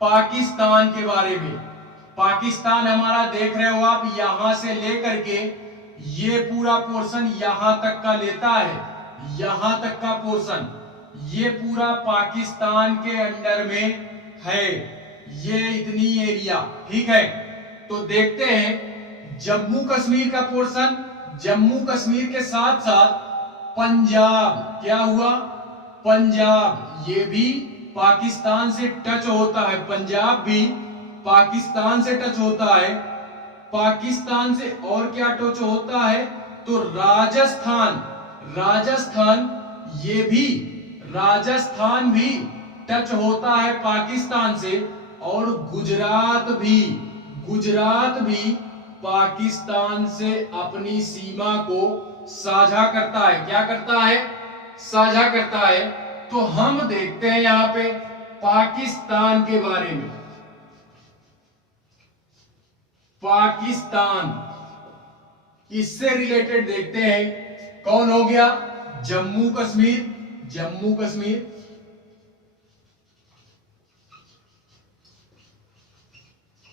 पाकिस्तान के बारे में। पाकिस्तान हमारा देख रहे हो आप, यहां से लेकर के ये पूरा पोर्शन यहां तक का लेता है, यहां तक का पोर्शन ये पूरा पाकिस्तान के अंडर में है, ये इतनी एरिया। ठीक है, तो देखते हैं जम्मू कश्मीर का पोर्शन, जम्मू कश्मीर के साथ साथ पंजाब, क्या हुआ? पंजाब ये भी पाकिस्तान से टच होता है, पंजाब भी पाकिस्तान से टच होता है। पाकिस्तान से और क्या टच होता है? तो राजस्थान, राजस्थान ये भी, राजस्थान भी टच होता है पाकिस्तान से। और गुजरात भी, गुजरात भी पाकिस्तान से अपनी सीमा को साझा करता है। क्या करता है? साझा करता है। तो हम देखते हैं यहां पे पाकिस्तान के बारे में। पाकिस्तान, इससे रिलेटेड देखते हैं। कौन हो गया? जम्मू कश्मीर, जम्मू कश्मीर,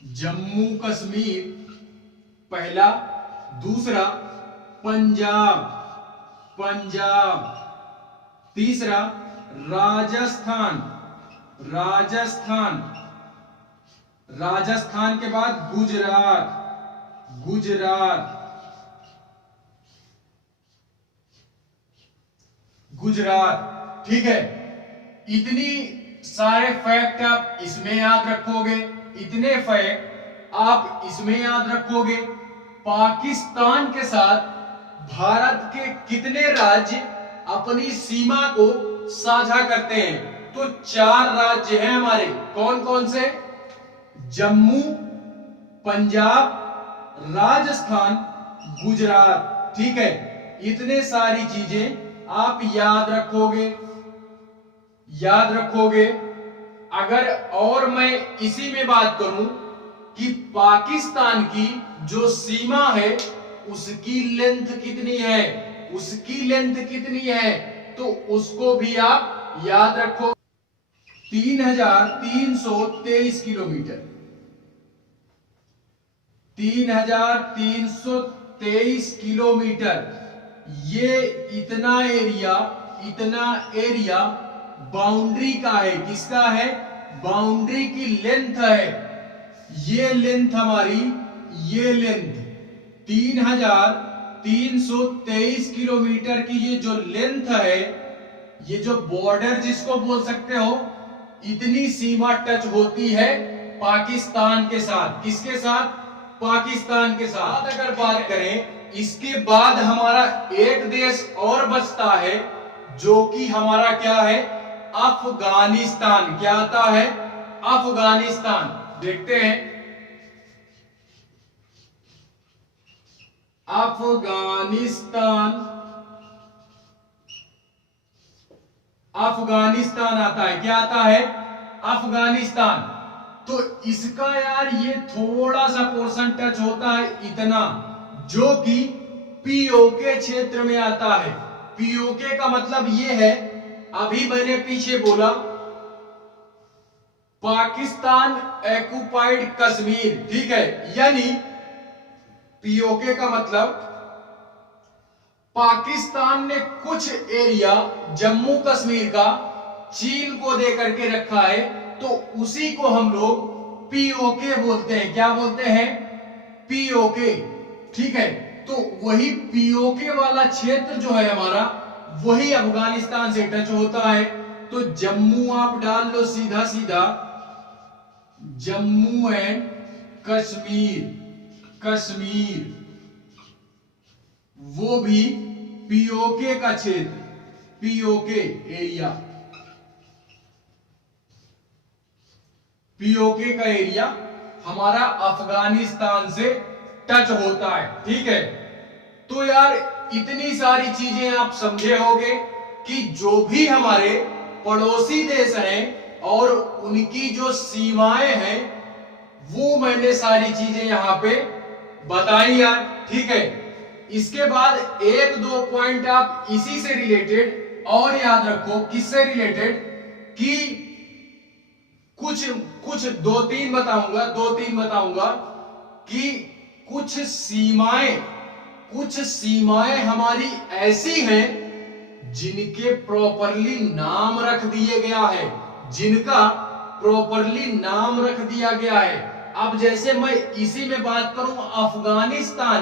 जम्मू कश्मीर पहला। दूसरा पंजाब, पंजाब। तीसरा राजस्थान, राजस्थान। राजस्थान के बाद गुजरात, गुजरात, गुजरात। ठीक है, इतनी सारे फैक्ट आप इसमें याद रखोगे, इतने फैक्ट आप इसमें याद रखोगे। पाकिस्तान के साथ भारत के कितने राज्य अपनी सीमा को साझा करते हैं? तो 4 राज्य हैं हमारे। कौन कौन से? जम्मू, पंजाब, राजस्थान, गुजरात। ठीक है, इतने सारी चीजें आप याद रखोगे, याद रखोगे। अगर और मैं इसी में बात करूं कि पाकिस्तान की जो सीमा है उसकी लेंथ कितनी है, उसकी लेंथ कितनी है, तो उसको भी आप याद रखो। 3,323 किलोमीटर, 3,323 किलोमीटर। ये इतना एरिया, इतना एरिया बाउंड्री का है। किसका है? बाउंड्री की लेंथ है। ये लेंथ हमारी, ये लेंथ 3,323 किलोमीटर की ये जो लेंथ है, ये जो बॉर्डर जिसको बोल सकते हो, इतनी सीमा टच होती है पाकिस्तान के साथ। किसके साथ? पाकिस्तान के साथ। अगर बात करें, इसके बाद हमारा एक देश और बचता है जो कि हमारा क्या है? अफगानिस्तान। क्या आता है? अफगानिस्तान। देखते हैं अफगानिस्तान, अफगानिस्तान आता है। क्या आता है? अफगानिस्तान। तो इसका यार ये थोड़ा सा पोर्शन टच होता है, इतना, जो कि पीओके क्षेत्र में आता है। पीओके का मतलब ये है, अभी मैंने पीछे बोला पाकिस्तान ऑक्युपाइड कश्मीर। ठीक है, यानी पीओके का मतलब पाकिस्तान ने कुछ एरिया जम्मू कश्मीर का चीन को देकर के रखा है, तो उसी को हम लोग पीओके बोलते हैं। क्या बोलते हैं? पीओके। ठीक है, तो वही पीओके वाला क्षेत्र जो है हमारा, वही अफगानिस्तान से टच होता है। तो जम्मू आप डाल लो सीधा सीधा, जम्मू एंड कश्मीर, कश्मीर वो भी पीओके का क्षेत्र, पीओके एरिया। पीओके का एरिया हमारा अफगानिस्तान से टच होता है। ठीक है, तो यार इतनी सारी चीजें आप समझे होंगे कि जो भी हमारे पड़ोसी देश हैं और उनकी जो सीमाएं हैं वो मैंने सारी चीजें यहां पे बताई यार। ठीक है, इसके बाद एक दो पॉइंट आप इसी से रिलेटेड और याद रखो। किससे रिलेटेड? कि कुछ कुछ दो तीन बताऊंगा कि कुछ सीमाएं हमारी ऐसी हैं जिनके प्रॉपरली नाम रख दिए गया है, जिनका प्रॉपरली नाम रख दिया गया है। अब जैसे मैं इसी में बात करूं अफगानिस्तान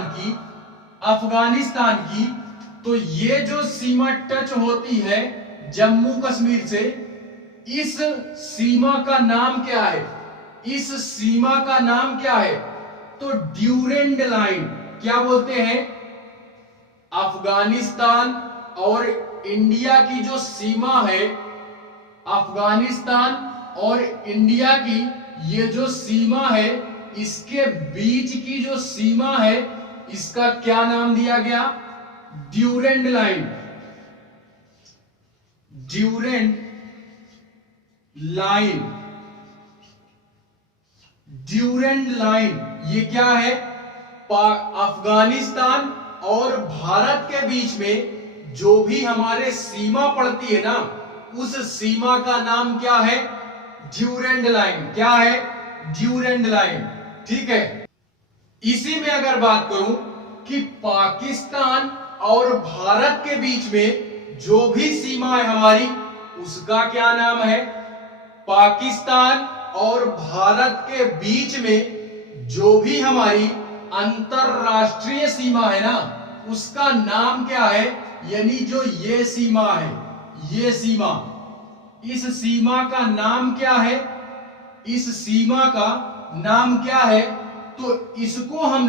की, तो ये जो सीमा टच होती है जम्मू कश्मीर से, इस सीमा का नाम क्या है? इस सीमा का नाम क्या है? तो ड्यूरेंड लाइन। क्या बोलते हैं? अफगानिस्तान और इंडिया की जो सीमा है, अफगानिस्तान और इंडिया की ये जो सीमा है, इसके बीच की जो सीमा है, इसका क्या नाम दिया गया? Durand line. Durand line, Durand line ये क्या है? अफगानिस्तान और भारत के बीच में जो भी हमारे सीमा पड़ती है ना, उस सीमा का नाम क्या है? Durand line. क्या है? Durand line. ठीक है, इसी में अगर बात करूं कि पाकिस्तान और भारत के बीच में जो भी सीमा है हमारी, उसका क्या नाम है? पाकिस्तान और भारत के बीच में जो भी हमारी अंतरराष्ट्रीय सीमा है ना, उसका नाम क्या है? यानी जो ये सीमा है, ये सीमा, इस सीमा का नाम क्या है? इस सीमा का नाम क्या है? तो इसको हम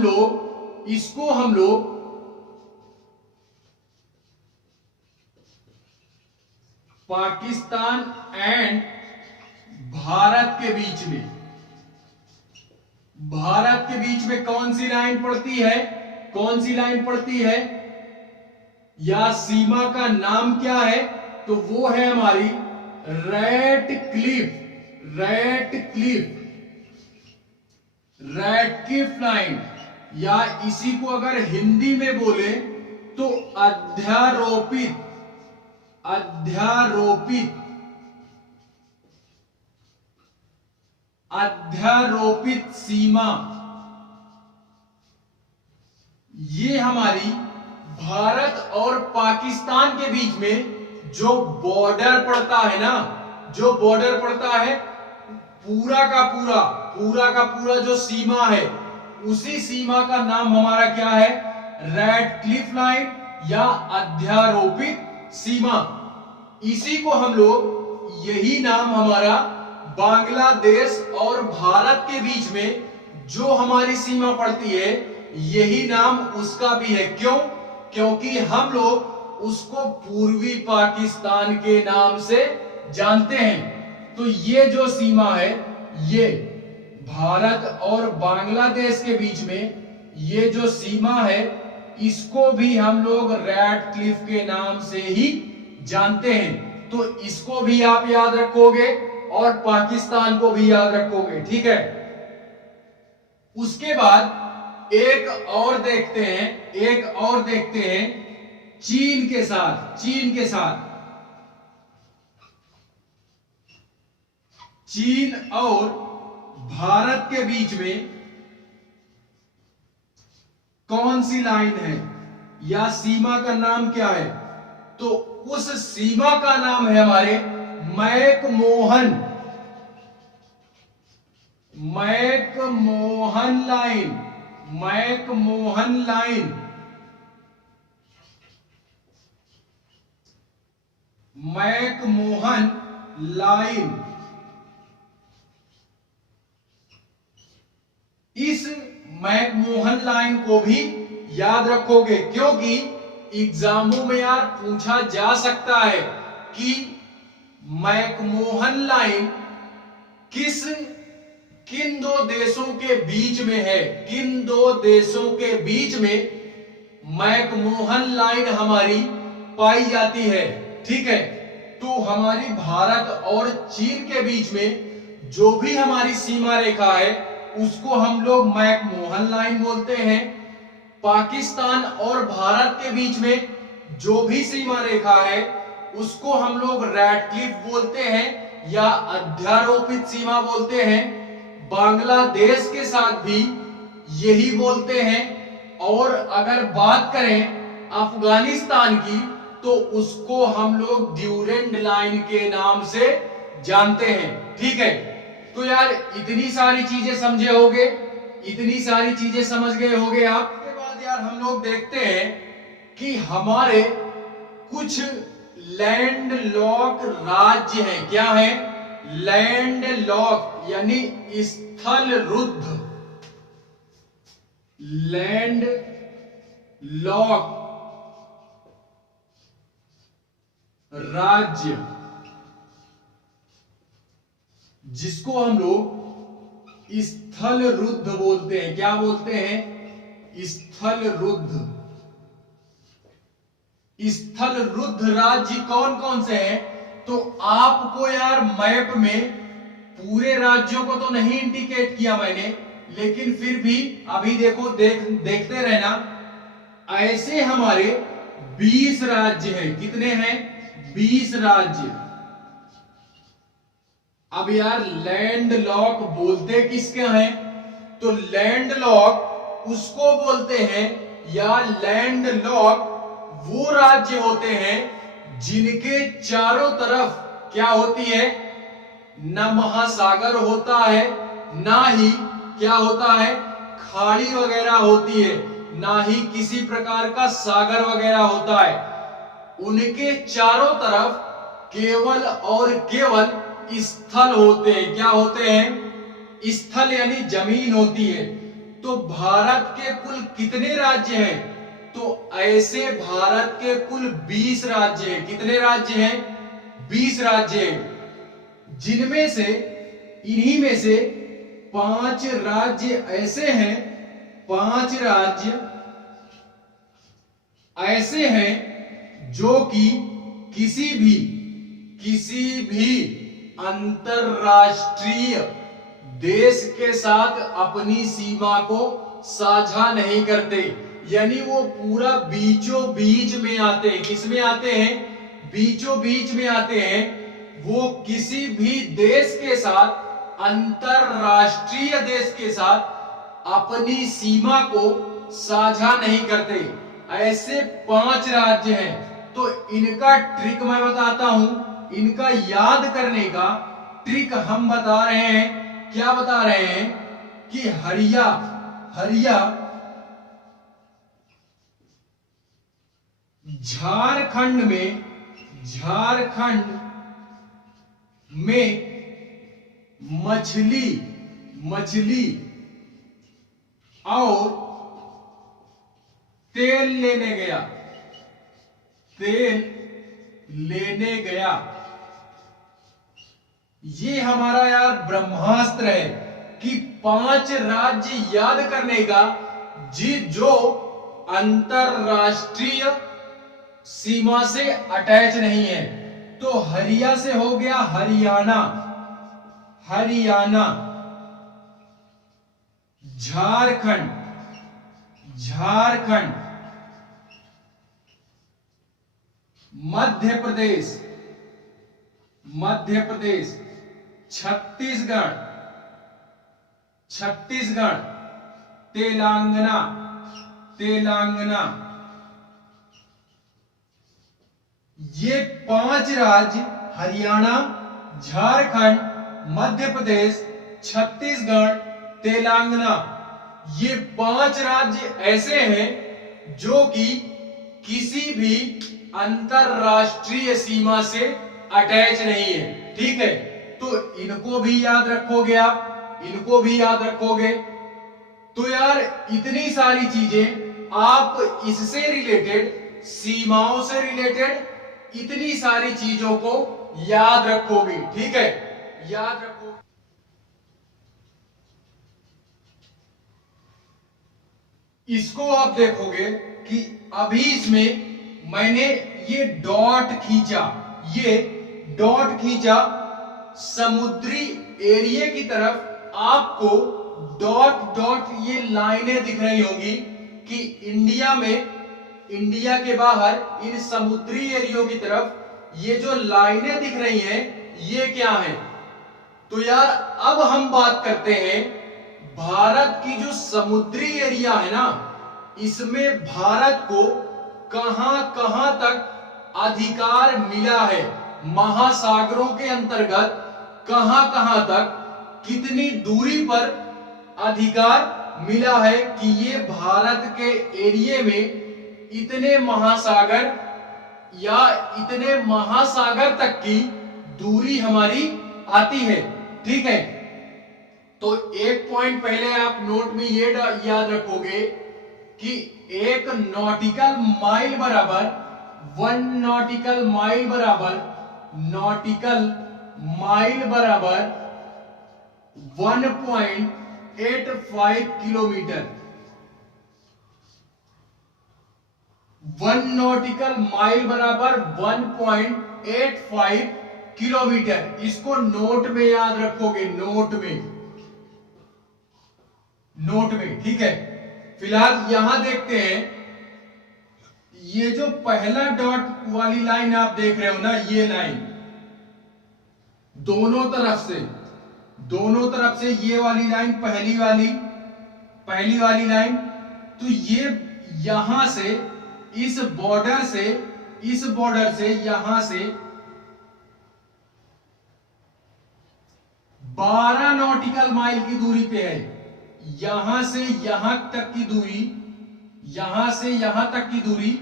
लोग पाकिस्तान एंड भारत के बीच में कौन सी लाइन पड़ती है? या सीमा का नाम क्या है? तो वो है हमारी रेड क्लिफ लाइन, या इसी को अगर हिंदी में बोले तो अध्यारोपित सीमा। ये हमारी भारत और पाकिस्तान के बीच में जो बॉर्डर पड़ता है ना, पूरा का पूरा जो सीमा है, उसी सीमा का नाम हमारा क्या है? रेड क्लिफ लाइन या अध्यारोपित सीमा। इसी को हम लोग, यही नाम हमारा बांग्लादेश और भारत के बीच में जो हमारी सीमा पड़ती है, यही नाम उसका भी है। क्यों? क्योंकि हम लोग उसको पूर्वी पाकिस्तान के नाम से जानते हैं। तो ये जो सीमा है, ये भारत और बांग्लादेश के बीच में ये जो सीमा है, इसको भी हम लोग रेड क्लिफ के नाम से ही जानते हैं। तो इसको भी आप याद रखोगे और पाकिस्तान को भी याद रखोगे। ठीक है, उसके बाद एक और देखते हैं चीन के साथ। चीन और भारत के बीच में कौन सी लाइन है या सीमा का नाम क्या है? तो उस सीमा का नाम है हमारे मैकमोहन लाइन। इस मैकमोहन लाइन को भी याद रखोगे, क्योंकि एग्जामों में यार पूछा जा सकता है कि मैकमोहन लाइन किस किन दो देशों के बीच में है, किन दो देशों के बीच में मैकमोहन लाइन हमारी पाई जाती है। ठीक है, तो हमारी भारत और चीन के बीच में जो भी हमारी सीमा रेखा है उसको हम लोग मैकमोहन लाइन बोलते हैं। पाकिस्तान और भारत के बीच में जो भी सीमा रेखा है उसको हम लोग रैडक्लिफ बोलते हैं या अध्यारोपित सीमा बोलते हैं। बांग्लादेश के साथ भी यही बोलते हैं। और अगर बात करें अफगानिस्तान की तो उसको हम लोग ड्यूरेंड लाइन के नाम से जानते हैं। ठीक है, तो यार इतनी सारी चीजें समझे होगे, इतनी सारी चीजें समझ गए होगे आप। उसके बाद यार हम लोग देखते हैं कि हमारे कुछ लैंड लॉक राज्य हैं। क्या है? लैंड लॉक यानी स्थल रुद्ध, लैंड लॉक राज्य, जिसको हम लोग स्थल रुद्ध बोलते हैं। क्या बोलते हैं? स्थल रुद्ध। स्थल रुद्ध राज्य कौन कौन से हैं? तो आपको यार मैप में पूरे राज्यों को तो नहीं इंडिकेट किया मैंने, लेकिन फिर भी अभी देखो देखते रहना। ऐसे हमारे 20 राज्य हैं। कितने हैं? 20 राज्य। अब यार लैंड लॉक बोलते किसके हैं? तो लैंड लॉक उसको बोलते हैं, या लैंड लॉक वो राज्य होते हैं जिनके चारों तरफ क्या होती है? न महासागर होता है, ना ही क्या होता है? खाड़ी वगैरह होती है, ना ही किसी प्रकार का सागर वगैरह होता है। उनके चारों तरफ केवल और केवल स्थल होते हैं। क्या होते हैं? स्थल यानी जमीन होती है। तो भारत के कुल कितने राज्य हैं? तो ऐसे भारत के कुल 20 राज्य हैं। कितने राज्य हैं? 20 राज्य हैं, जिनमें से इन्हीं में से 5 राज्य ऐसे हैं, 5 राज्य ऐसे हैं जो कि किसी भी अंतरराष्ट्रीय देश के साथ अपनी सीमा को साझा नहीं करते। यानी वो पूरा बीचों बीच में आते हैं। किस में आते हैं? बीचों बीच में आते हैं। वो किसी भी देश के साथ, अंतरराष्ट्रीय देश के साथ अपनी सीमा को साझा नहीं करते। ऐसे 5 राज्य हैं। तो इनका ट्रिक मैं बताता हूं, इनका याद करने का ट्रिक हम बता रहे हैं। क्या बता रहे हैं? कि हरिया झारखंड में मछली और तेल लेने गया। ये हमारा यार ब्रह्मास्त्र है कि 5 राज्य याद करने का जो अंतरराष्ट्रीय सीमा से अटैच नहीं है। तो हरिया से हो गया हरियाणा, झारखंड, मध्य प्रदेश, छत्तीसगढ़, तेलंगाना। ये 5 राज्य हरियाणा, झारखंड, मध्य प्रदेश, छत्तीसगढ़, तेलंगाना, ये 5 राज्य ऐसे हैं जो कि किसी भी अंतरराष्ट्रीय सीमा से अटैच नहीं है। ठीक है, तो इनको भी याद रखोगे आप, इनको भी याद रखोगे। तो यार इतनी सारी चीजें आप इससे रिलेटेड, सीमाओं से रिलेटेड इतनी सारी चीजों को याद रखोगे। ठीक है, याद रखो। इसको आप देखोगे कि अभी इसमें मैंने ये डॉट खींचा, ये डॉट खींचा समुद्री एरिया की तरफ, आपको डॉट डॉट ये लाइनें दिख रही होगी कि इंडिया में, इंडिया के बाहर इन समुद्री एरियो की तरफ ये जो लाइनें दिख रही हैं ये क्या है। तो यार अब हम बात करते हैं भारत की जो समुद्री एरिया है ना, इसमें भारत को कहां कहां तक अधिकार मिला है, महासागरों के अंतर्गत कहां कहां तक कितनी दूरी पर अधिकार मिला है कि ये भारत के एरिया में इतने महासागर या इतने महासागर तक की दूरी हमारी आती है। ठीक है, तो एक पॉइंट पहले आप नोट में ये याद रखोगे कि एक नॉटिकल माइल बराबर, 1 नॉटिकल माइल बराबर, नॉटिकल माइल बराबर 1.85 किलोमीटर। 1 नॉटिकल माइल बराबर 1.85 किलोमीटर। इसको नोट में याद रखोगे, नोट में, नोट में। ठीक है, फिलहाल यहां देखते हैं, ये जो पहला डॉट वाली लाइन आप देख रहे हो ना, ये लाइन दोनों तरफ से, दोनों तरफ से ये वाली लाइन, पहली वाली लाइन, तो ये यहां से इस बॉर्डर से, इस बॉर्डर से यहां से 12 नॉटिकल माइल की दूरी पे है। यहां से यहां तक की दूरी, यहां से यहां तक की दूरी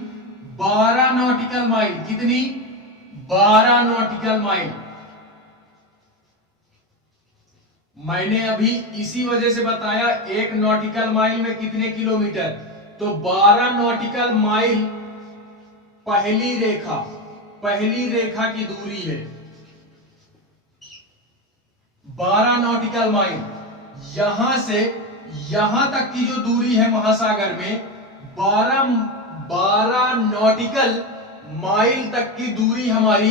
12 नॉटिकल माइल। कितनी? 12 नॉटिकल माइल। मैंने अभी इसी वजह से बताया 1 नॉटिकल माइल में कितने किलोमीटर, तो 12 नॉटिकल माइल पहली रेखा की दूरी है। 12 नॉटिकल माइल यहां से यहां तक की जो दूरी है महासागर में, 12 नॉटिकल माइल तक की दूरी हमारी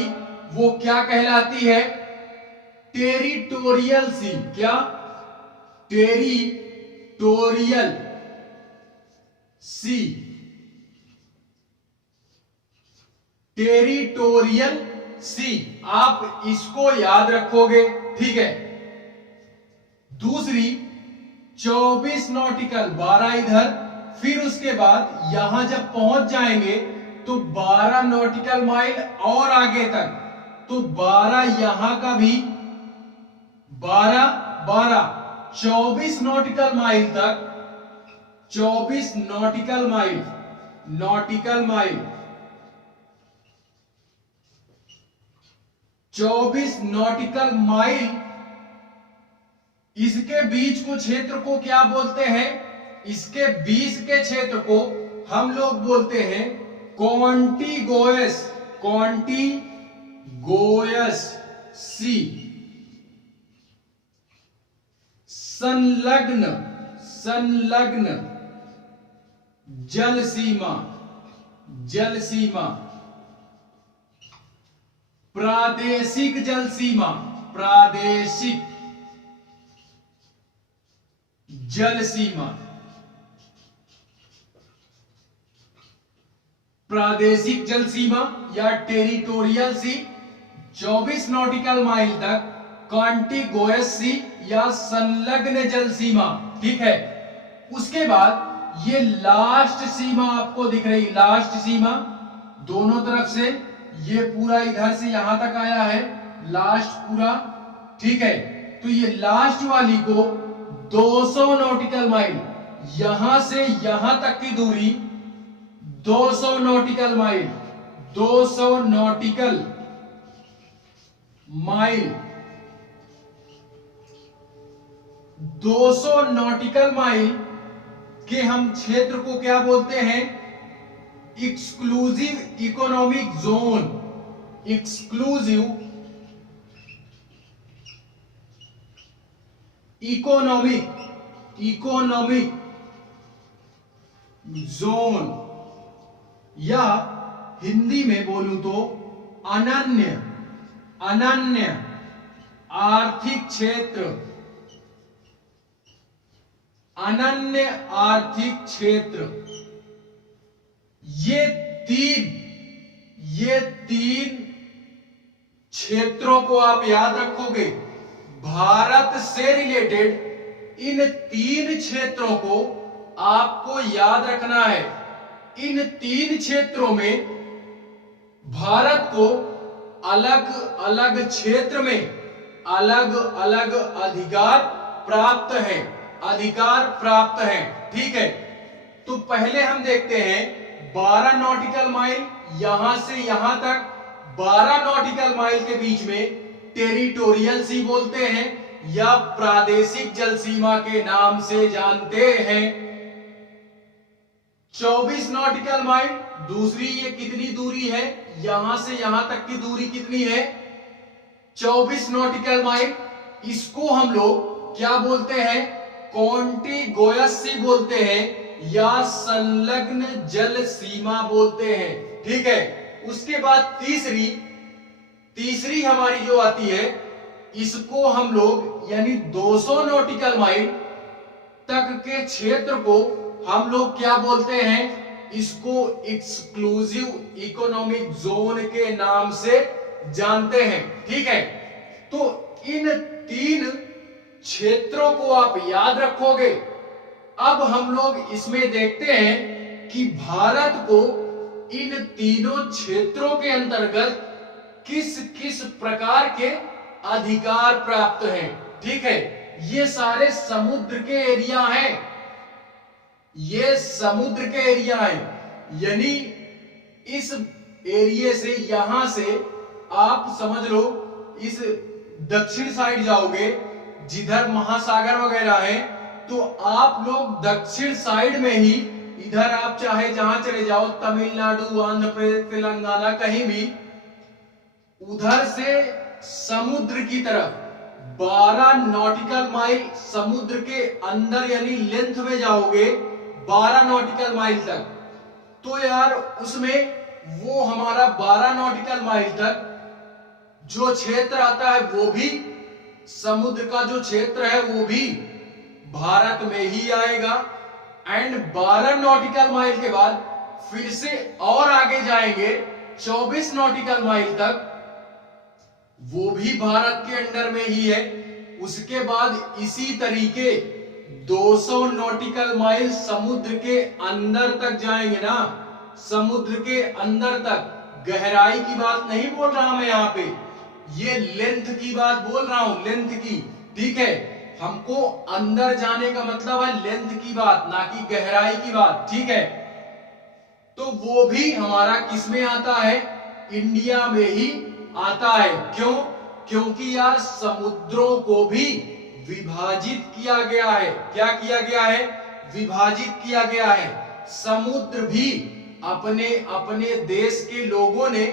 वो क्या कहलाती है? Territorial sea. क्या? टेरिटोरियल सी, टेरिटोरियल सी, आप इसको याद रखोगे। ठीक है, दूसरी 24 नॉटिकल, 12 इधर, फिर उसके बाद यहां जब पहुंच जाएंगे तो 12 नॉटिकल माइल और आगे तक, तो 12 यहां का भी 12 24 नॉटिकल माइल तक, 24 nautical mile, nautical mile 24 nautical mile, इसके बीच को क्षेत्र को क्या बोलते हैं? इसके बीच के क्षेत्र को हम लोग बोलते हैं कॉन्टिगोयस, कॉन्टिगोयस सी, संलग्न, संलग्न जल सीमा, जल सीमा, प्रादेशिक जल सीमा, प्रादेशिक जल सीमा, प्रादेशिक जल सीमा या टेरिटोरियल सी 24 नॉटिकल माइल तक, कॉन्टिगोयस सी या संलग्न जल सीमा। ठीक है, उसके बाद ये लास्ट सीमा आपको दिख रही, लास्ट सीमा दोनों तरफ से, ये पूरा इधर से यहां तक आया है, लास्ट पूरा। ठीक है, तो ये लास्ट वाली को 200 नॉटिकल माइल, यहां से यहां तक की दूरी 200 nautical mile, 200 nautical mile, 200 nautical mile के हम क्षेत्र को क्या बोलते हैं? Exclusive economic zone, exclusive economic, economic zone, या हिंदी में बोलूं तो अनन्य आर्थिक क्षेत्र, अनन्य आर्थिक क्षेत्र। ये तीन क्षेत्रों को आप याद रखोगे। भारत से रिलेटेड इन तीन क्षेत्रों को आपको याद रखना है। इन तीन क्षेत्रों में भारत को अलग अलग क्षेत्र में अलग अलग अधिकार प्राप्त है। ठीक है, तो पहले हम देखते हैं 12 नॉटिकल माइल, यहां से यहां तक 12 नॉटिकल माइल के बीच में टेरिटोरियल सी बोलते हैं या प्रादेशिक जल सीमा के नाम से जानते हैं। 24 नॉटिकल माइल दूसरी, ये कितनी दूरी है, यहां से यहां तक की दूरी कितनी है, 24 नॉटिकल माइल। इसको हम लोग क्या बोलते हैं, कॉन्टिगोयस सी बोलते हैं या संलग्न जल सीमा बोलते हैं। ठीक है, उसके बाद तीसरी हमारी जो आती है, इसको हम लोग यानी 200 नॉटिकल माइल तक के क्षेत्र को हम लोग क्या बोलते हैं, इसको एक्सक्लूसिव इकोनॉमिक जोन के नाम से जानते हैं। ठीक है, तो इन तीन क्षेत्रों को आप याद रखोगे। अब हम लोग इसमें देखते हैं कि भारत को इन तीनों क्षेत्रों के अंतर्गत किस किस प्रकार के अधिकार प्राप्त हैं। ठीक है, ये सारे समुद्र के एरिया हैं, ये समुद्र के एरिया हैं, यानी इस एरिया से यहां से आप समझ लो इस दक्षिण साइड जाओगे जिधर महासागर वगैरह है, तो आप लोग दक्षिण साइड में ही इधर आप चाहे जहां चले जाओ, तमिलनाडु, आंध्र प्रदेश, तेलंगाना, कहीं भी उधर से समुद्र की तरफ 12 नॉटिकल माइल समुद्र के अंदर यानी लेंथ में जाओगे 12 नॉटिकल माइल तक, तो यार उसमें वो हमारा 12 नॉटिकल माइल तक जो क्षेत्र आता है वो भी समुद्र का जो क्षेत्र है वो भी भारत में ही आएगा। एंड 12 नॉटिकल माइल के बाद फिर से और आगे जाएंगे 24 नॉटिकल माइल तक, वो भी भारत के अंडर में ही है। उसके बाद इसी तरीके 200 नॉटिकल माइल समुद्र के अंदर तक जाएंगे ना, समुद्र के अंदर तक। गहराई की बात नहीं बोल रहा मैं यहाँ पे, ये लेंथ की बात बोल रहा हूं, लेंथ की। ठीक है, हमको अंदर जाने का मतलब है लेंथ की बात, ना कि गहराई की बात। ठीक है, तो वो भी हमारा किस में आता है, इंडिया में ही आता है। क्यों? क्योंकि यार समुद्रों को भी विभाजित किया गया है। क्या किया गया है? विभाजित किया गया है। समुद्र भी अपने अपने देश के लोगों ने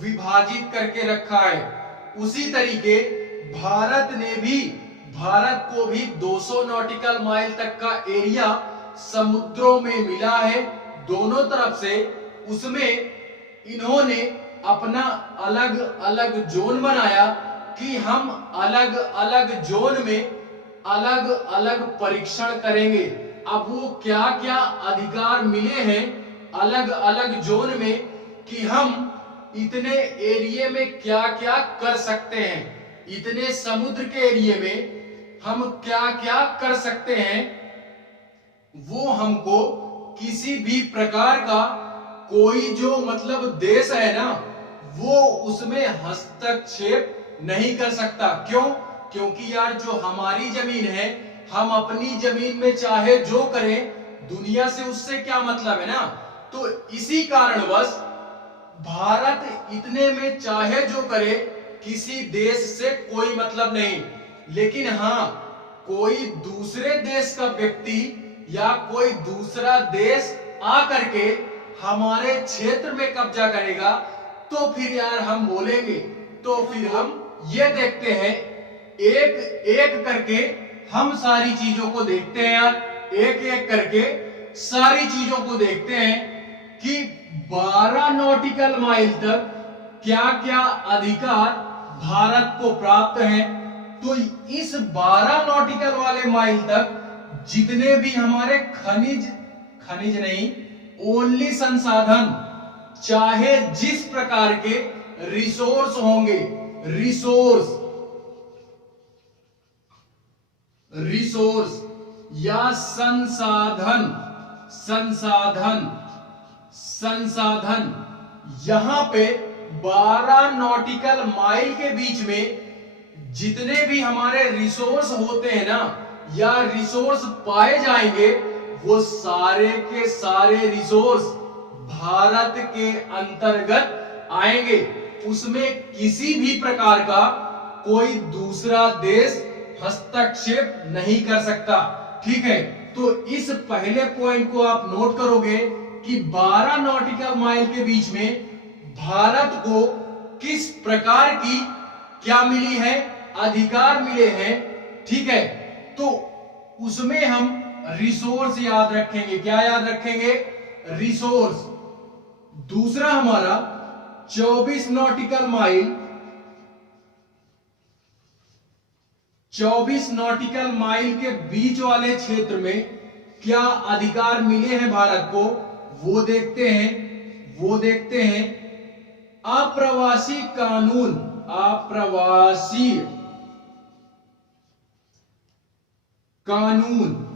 विभाजित करके रखा है। उसी तरीके भारत को भी 200 नॉटिकल माइल तक का एरिया समुद्रों में मिला है दोनों तरफ से। उसमें इन्होंने अपना अलग अलग जोन बनाया कि हम अलग अलग जोन में अलग अलग परीक्षण करेंगे। अब वो क्या क्या अधिकार मिले हैं अलग अलग जोन में कि हम इतने एरिया में क्या क्या कर सकते हैं, इतने समुद्र के एरिया में हम क्या क्या कर सकते हैं, वो हमको किसी भी प्रकार का कोई जो मतलब देश है ना, वो उसमें हस्तक्षेप नहीं कर सकता। क्यों? क्योंकि यार जो हमारी जमीन है, हम अपनी जमीन में चाहे जो करें, दुनिया से उससे क्या मतलब है ना। तो इसी कारणवश भारत इतने में चाहे जो करे, किसी देश से कोई मतलब नहीं। लेकिन हाँ, कोई दूसरे देश का व्यक्ति या कोई दूसरा देश आकर के हमारे क्षेत्र में कब्जा करेगा, तो फिर यार हम बोलेंगे। तो फिर हम ये देखते हैं, एक एक करके हम सारी चीजों को देखते हैं यार, एक एक करके सारी चीजों को देखते हैं कि 12 नॉटिकल माइल तक क्या क्या अधिकार भारत को प्राप्त हैं। तो इस 12 नॉटिकल वाले माइल तक जितने भी हमारे खनिज नहीं, ओनली संसाधन, चाहे जिस प्रकार के रिसोर्स होंगे, रिसोर्स या संसाधन यहां पे 12 नॉटिकल माइल के बीच में जितने भी हमारे रिसोर्स होते हैं ना, या रिसोर्स पाए जाएंगे, वो सारे के सारे रिसोर्स भारत के अंतर्गत आएंगे। उसमें किसी भी प्रकार का कोई दूसरा देश हस्तक्षेप नहीं कर सकता। ठीक है, तो इस पहले पॉइंट को आप नोट करोगे कि 12 नॉटिकल माइल के बीच में भारत को किस प्रकार की क्या मिली है, अधिकार मिले हैं। ठीक है, तो उसमें हम रिसोर्स याद रखेंगे। क्या याद रखेंगे? रिसोर्स। दूसरा हमारा 24 नॉटिकल माइल, 24 नॉटिकल माइल के बीच वाले क्षेत्र में क्या अधिकार मिले हैं भारत को, वो देखते हैं। आप्रवासी कानून, आप्रवासी कानून,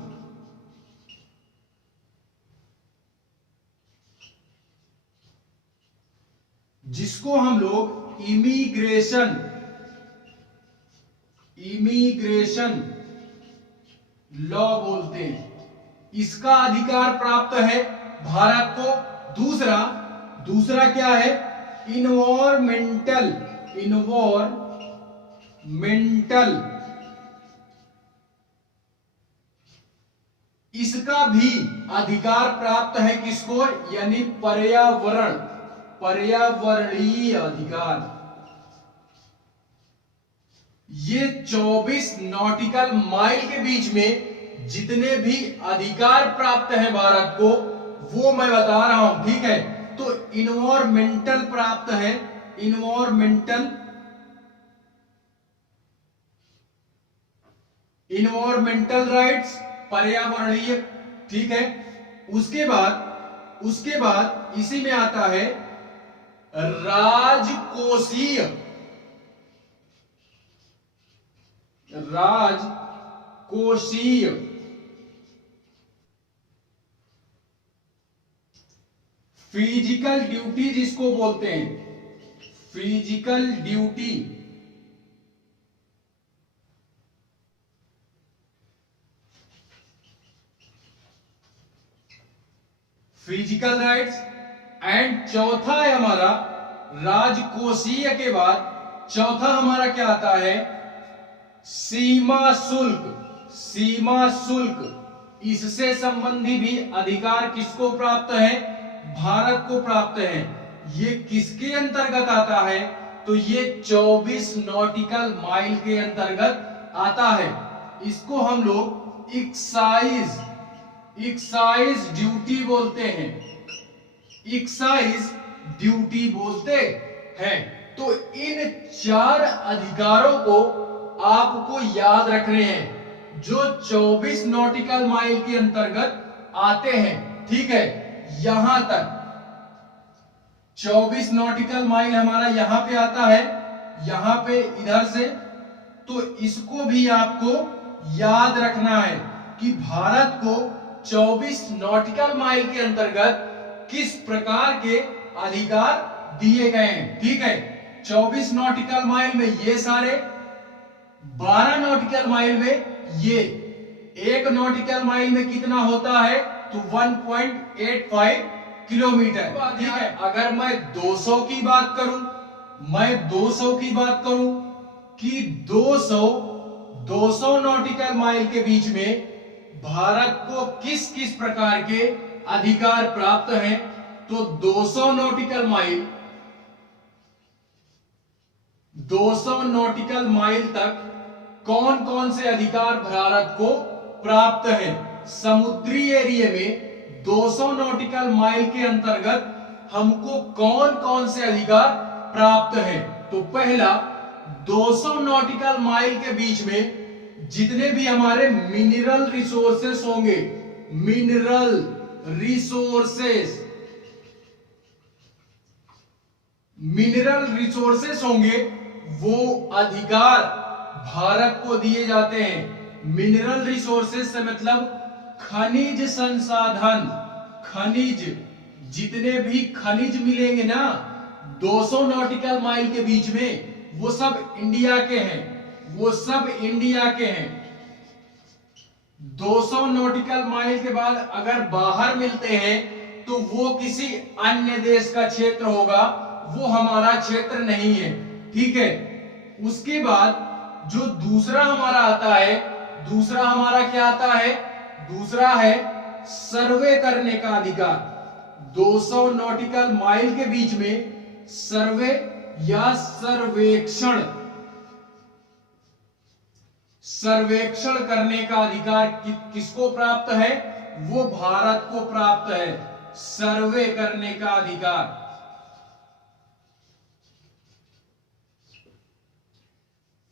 जिसको हम लोग इमिग्रेशन लॉ बोलते हैं, इसका अधिकार प्राप्त है भारत को। दूसरा क्या है? इन्वायरमेंटल, इसका भी अधिकार प्राप्त है किसको? यानी पर्यावरणीय अधिकार। ये 24 नॉटिकल माइल के बीच में जितने भी अधिकार प्राप्त हैं भारत को, वो मैं बता रहा हूं। ठीक है, तो इन्वायरमेंटल प्राप्त है, इन्वायरमेंटल राइट्स, पर्यावरणीय। ठीक है, उसके बाद इसी में आता है राजकोषीय, फिजिकल ड्यूटी जिसको बोलते हैं, physical duty. Physical rights. And चौथा है हमारा राजकोषीय के बाद चौथा हमारा क्या आता है? सीमा शुल्क। इससे संबंधी भी अधिकार किसको प्राप्त है? भारत को प्राप्त है। ये किसके अंतर्गत आता है? तो ये 24 नॉटिकल माइल के अंतर्गत आता है। इसको हम लोग एक्साइज ड्यूटी बोलते हैं, एक्साइज ड्यूटी बोलते हैं। तो इन 4 अधिकारों को आपको याद रखने हैं, जो 24 नॉटिकल माइल के अंतर्गत आते हैं। ठीक है, यहां तक 24 नॉटिकल माइल हमारा यहां पे आता है, यहां पे इधर से। तो इसको भी आपको याद रखना है कि भारत को 24 नॉटिकल माइल के अंतर्गत किस प्रकार के अधिकार दिए गए हैं। ठीक है, 24 नॉटिकल माइल में ये सारे, 12 नॉटिकल माइल में ये। 1 नॉटिकल माइल में कितना होता है? तो 1.85 किलोमीटर। ठीक है, अगर मैं 200 की बात करूं, कि 200 नॉटिकल माइल के बीच में भारत को किस किस प्रकार के अधिकार प्राप्त हैं, तो 200 नॉटिकल माइल तक कौन कौन से अधिकार भारत को प्राप्त हैं? समुद्री एरिया में 200 नॉटिकल माइल के अंतर्गत हमको कौन कौन से अधिकार प्राप्त हैं। तो पहला, 200 नॉटिकल माइल के बीच में जितने भी हमारे मिनरल रिसोर्सेस होंगे, मिनरल रिसोर्सेस होंगे, वो अधिकार भारत को दिए जाते हैं। मिनरल रिसोर्सेस से मतलब खनिज संसाधन, खनिज, जितने भी खनिज मिलेंगे ना 200 नॉटिकल माइल के बीच में, वो सब इंडिया के हैं, वो सब इंडिया के हैं। 200 नॉटिकल माइल के बाद अगर बाहर मिलते हैं तो वो किसी अन्य देश का क्षेत्र होगा, वो हमारा क्षेत्र नहीं है, ठीक है। उसके बाद जो दूसरा हमारा आता है, दूसरा हमारा क्या आता है, दूसरा है सर्वे करने का अधिकार। 200 नॉटिकल माइल के बीच में सर्वे या सर्वेक्षण करने का अधिकार किसको प्राप्त है, वो भारत को प्राप्त है, सर्वे करने का अधिकार।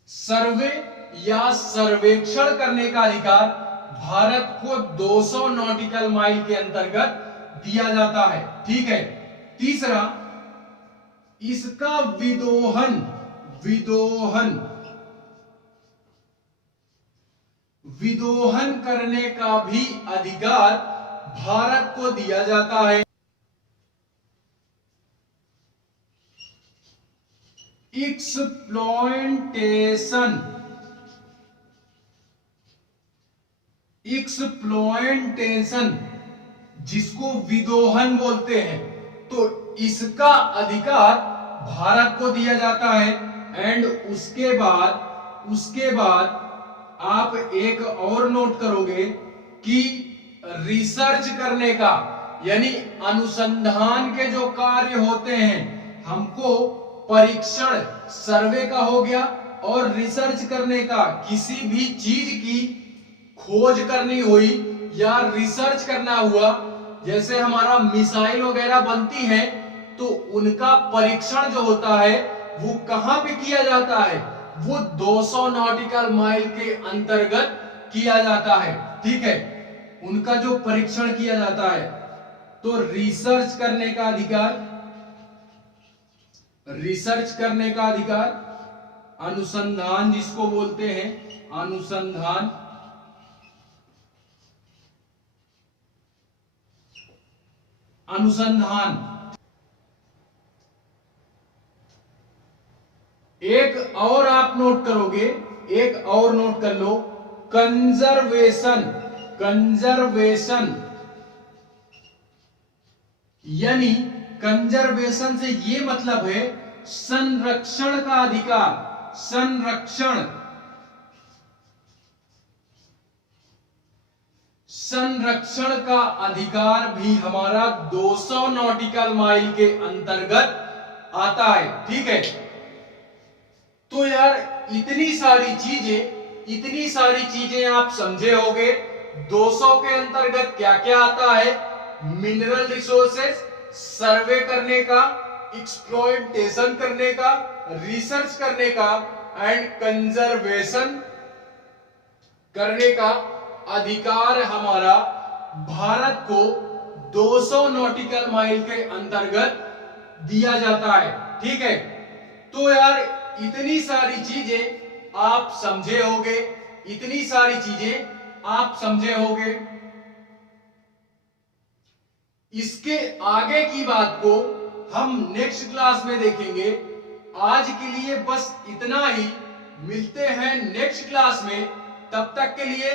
सर्वे या सर्वेक्षण करने का अधिकार भारत को 200 नॉटिकल माइल के अंतर्गत दिया जाता है, ठीक है। तीसरा, इसका विदोहन करने का भी अधिकार भारत को दिया जाता है। एक्सप्लॉयटेशन जिसको विदोहन बोलते हैं, तो इसका अधिकार भारत को दिया जाता है। एंड उसके बाद आप एक और नोट करोगे कि रिसर्च करने का, यानी अनुसंधान के जो कार्य होते हैं, हमको परीक्षण, सर्वे का हो गया, और रिसर्च करने का, किसी भी चीज की खोज करनी हुई या रिसर्च करना हुआ, जैसे हमारा मिसाइल वगैरह बनती है, तो उनका परीक्षण जो होता है वो कहां पे किया जाता है, वो 200 नॉटिकल माइल के अंतर्गत किया जाता है, ठीक है। उनका जो परीक्षण किया जाता है, तो रिसर्च करने का अधिकार, अनुसंधान जिसको बोलते हैं, अनुसंधान, एक और आप नोट करोगे, एक और नोट कर लो, कंजर्वेशन, यानी कंजर्वेशन से ये मतलब है संरक्षण का अधिकार, संरक्षण का अधिकार भी हमारा 200 नॉटिकल माइल के अंतर्गत आता है, ठीक है। तो यार इतनी सारी चीजें आप समझे होंगे। 200 के अंतर्गत क्या क्या आता है, मिनरल रिसोर्सेस, सर्वे करने का, एक्सप्लॉयटेशन करने का, रिसर्च करने का, एंड कंजर्वेशन करने का अधिकार हमारा भारत को 200 नॉटिकल माइल के अंतर्गत दिया जाता है, ठीक है। तो यार इतनी सारी चीजें आप समझे होंगे, इसके आगे की बात को हम नेक्स्ट क्लास में देखेंगे। आज के लिए बस इतना ही, मिलते हैं नेक्स्ट क्लास में, तब तक के लिए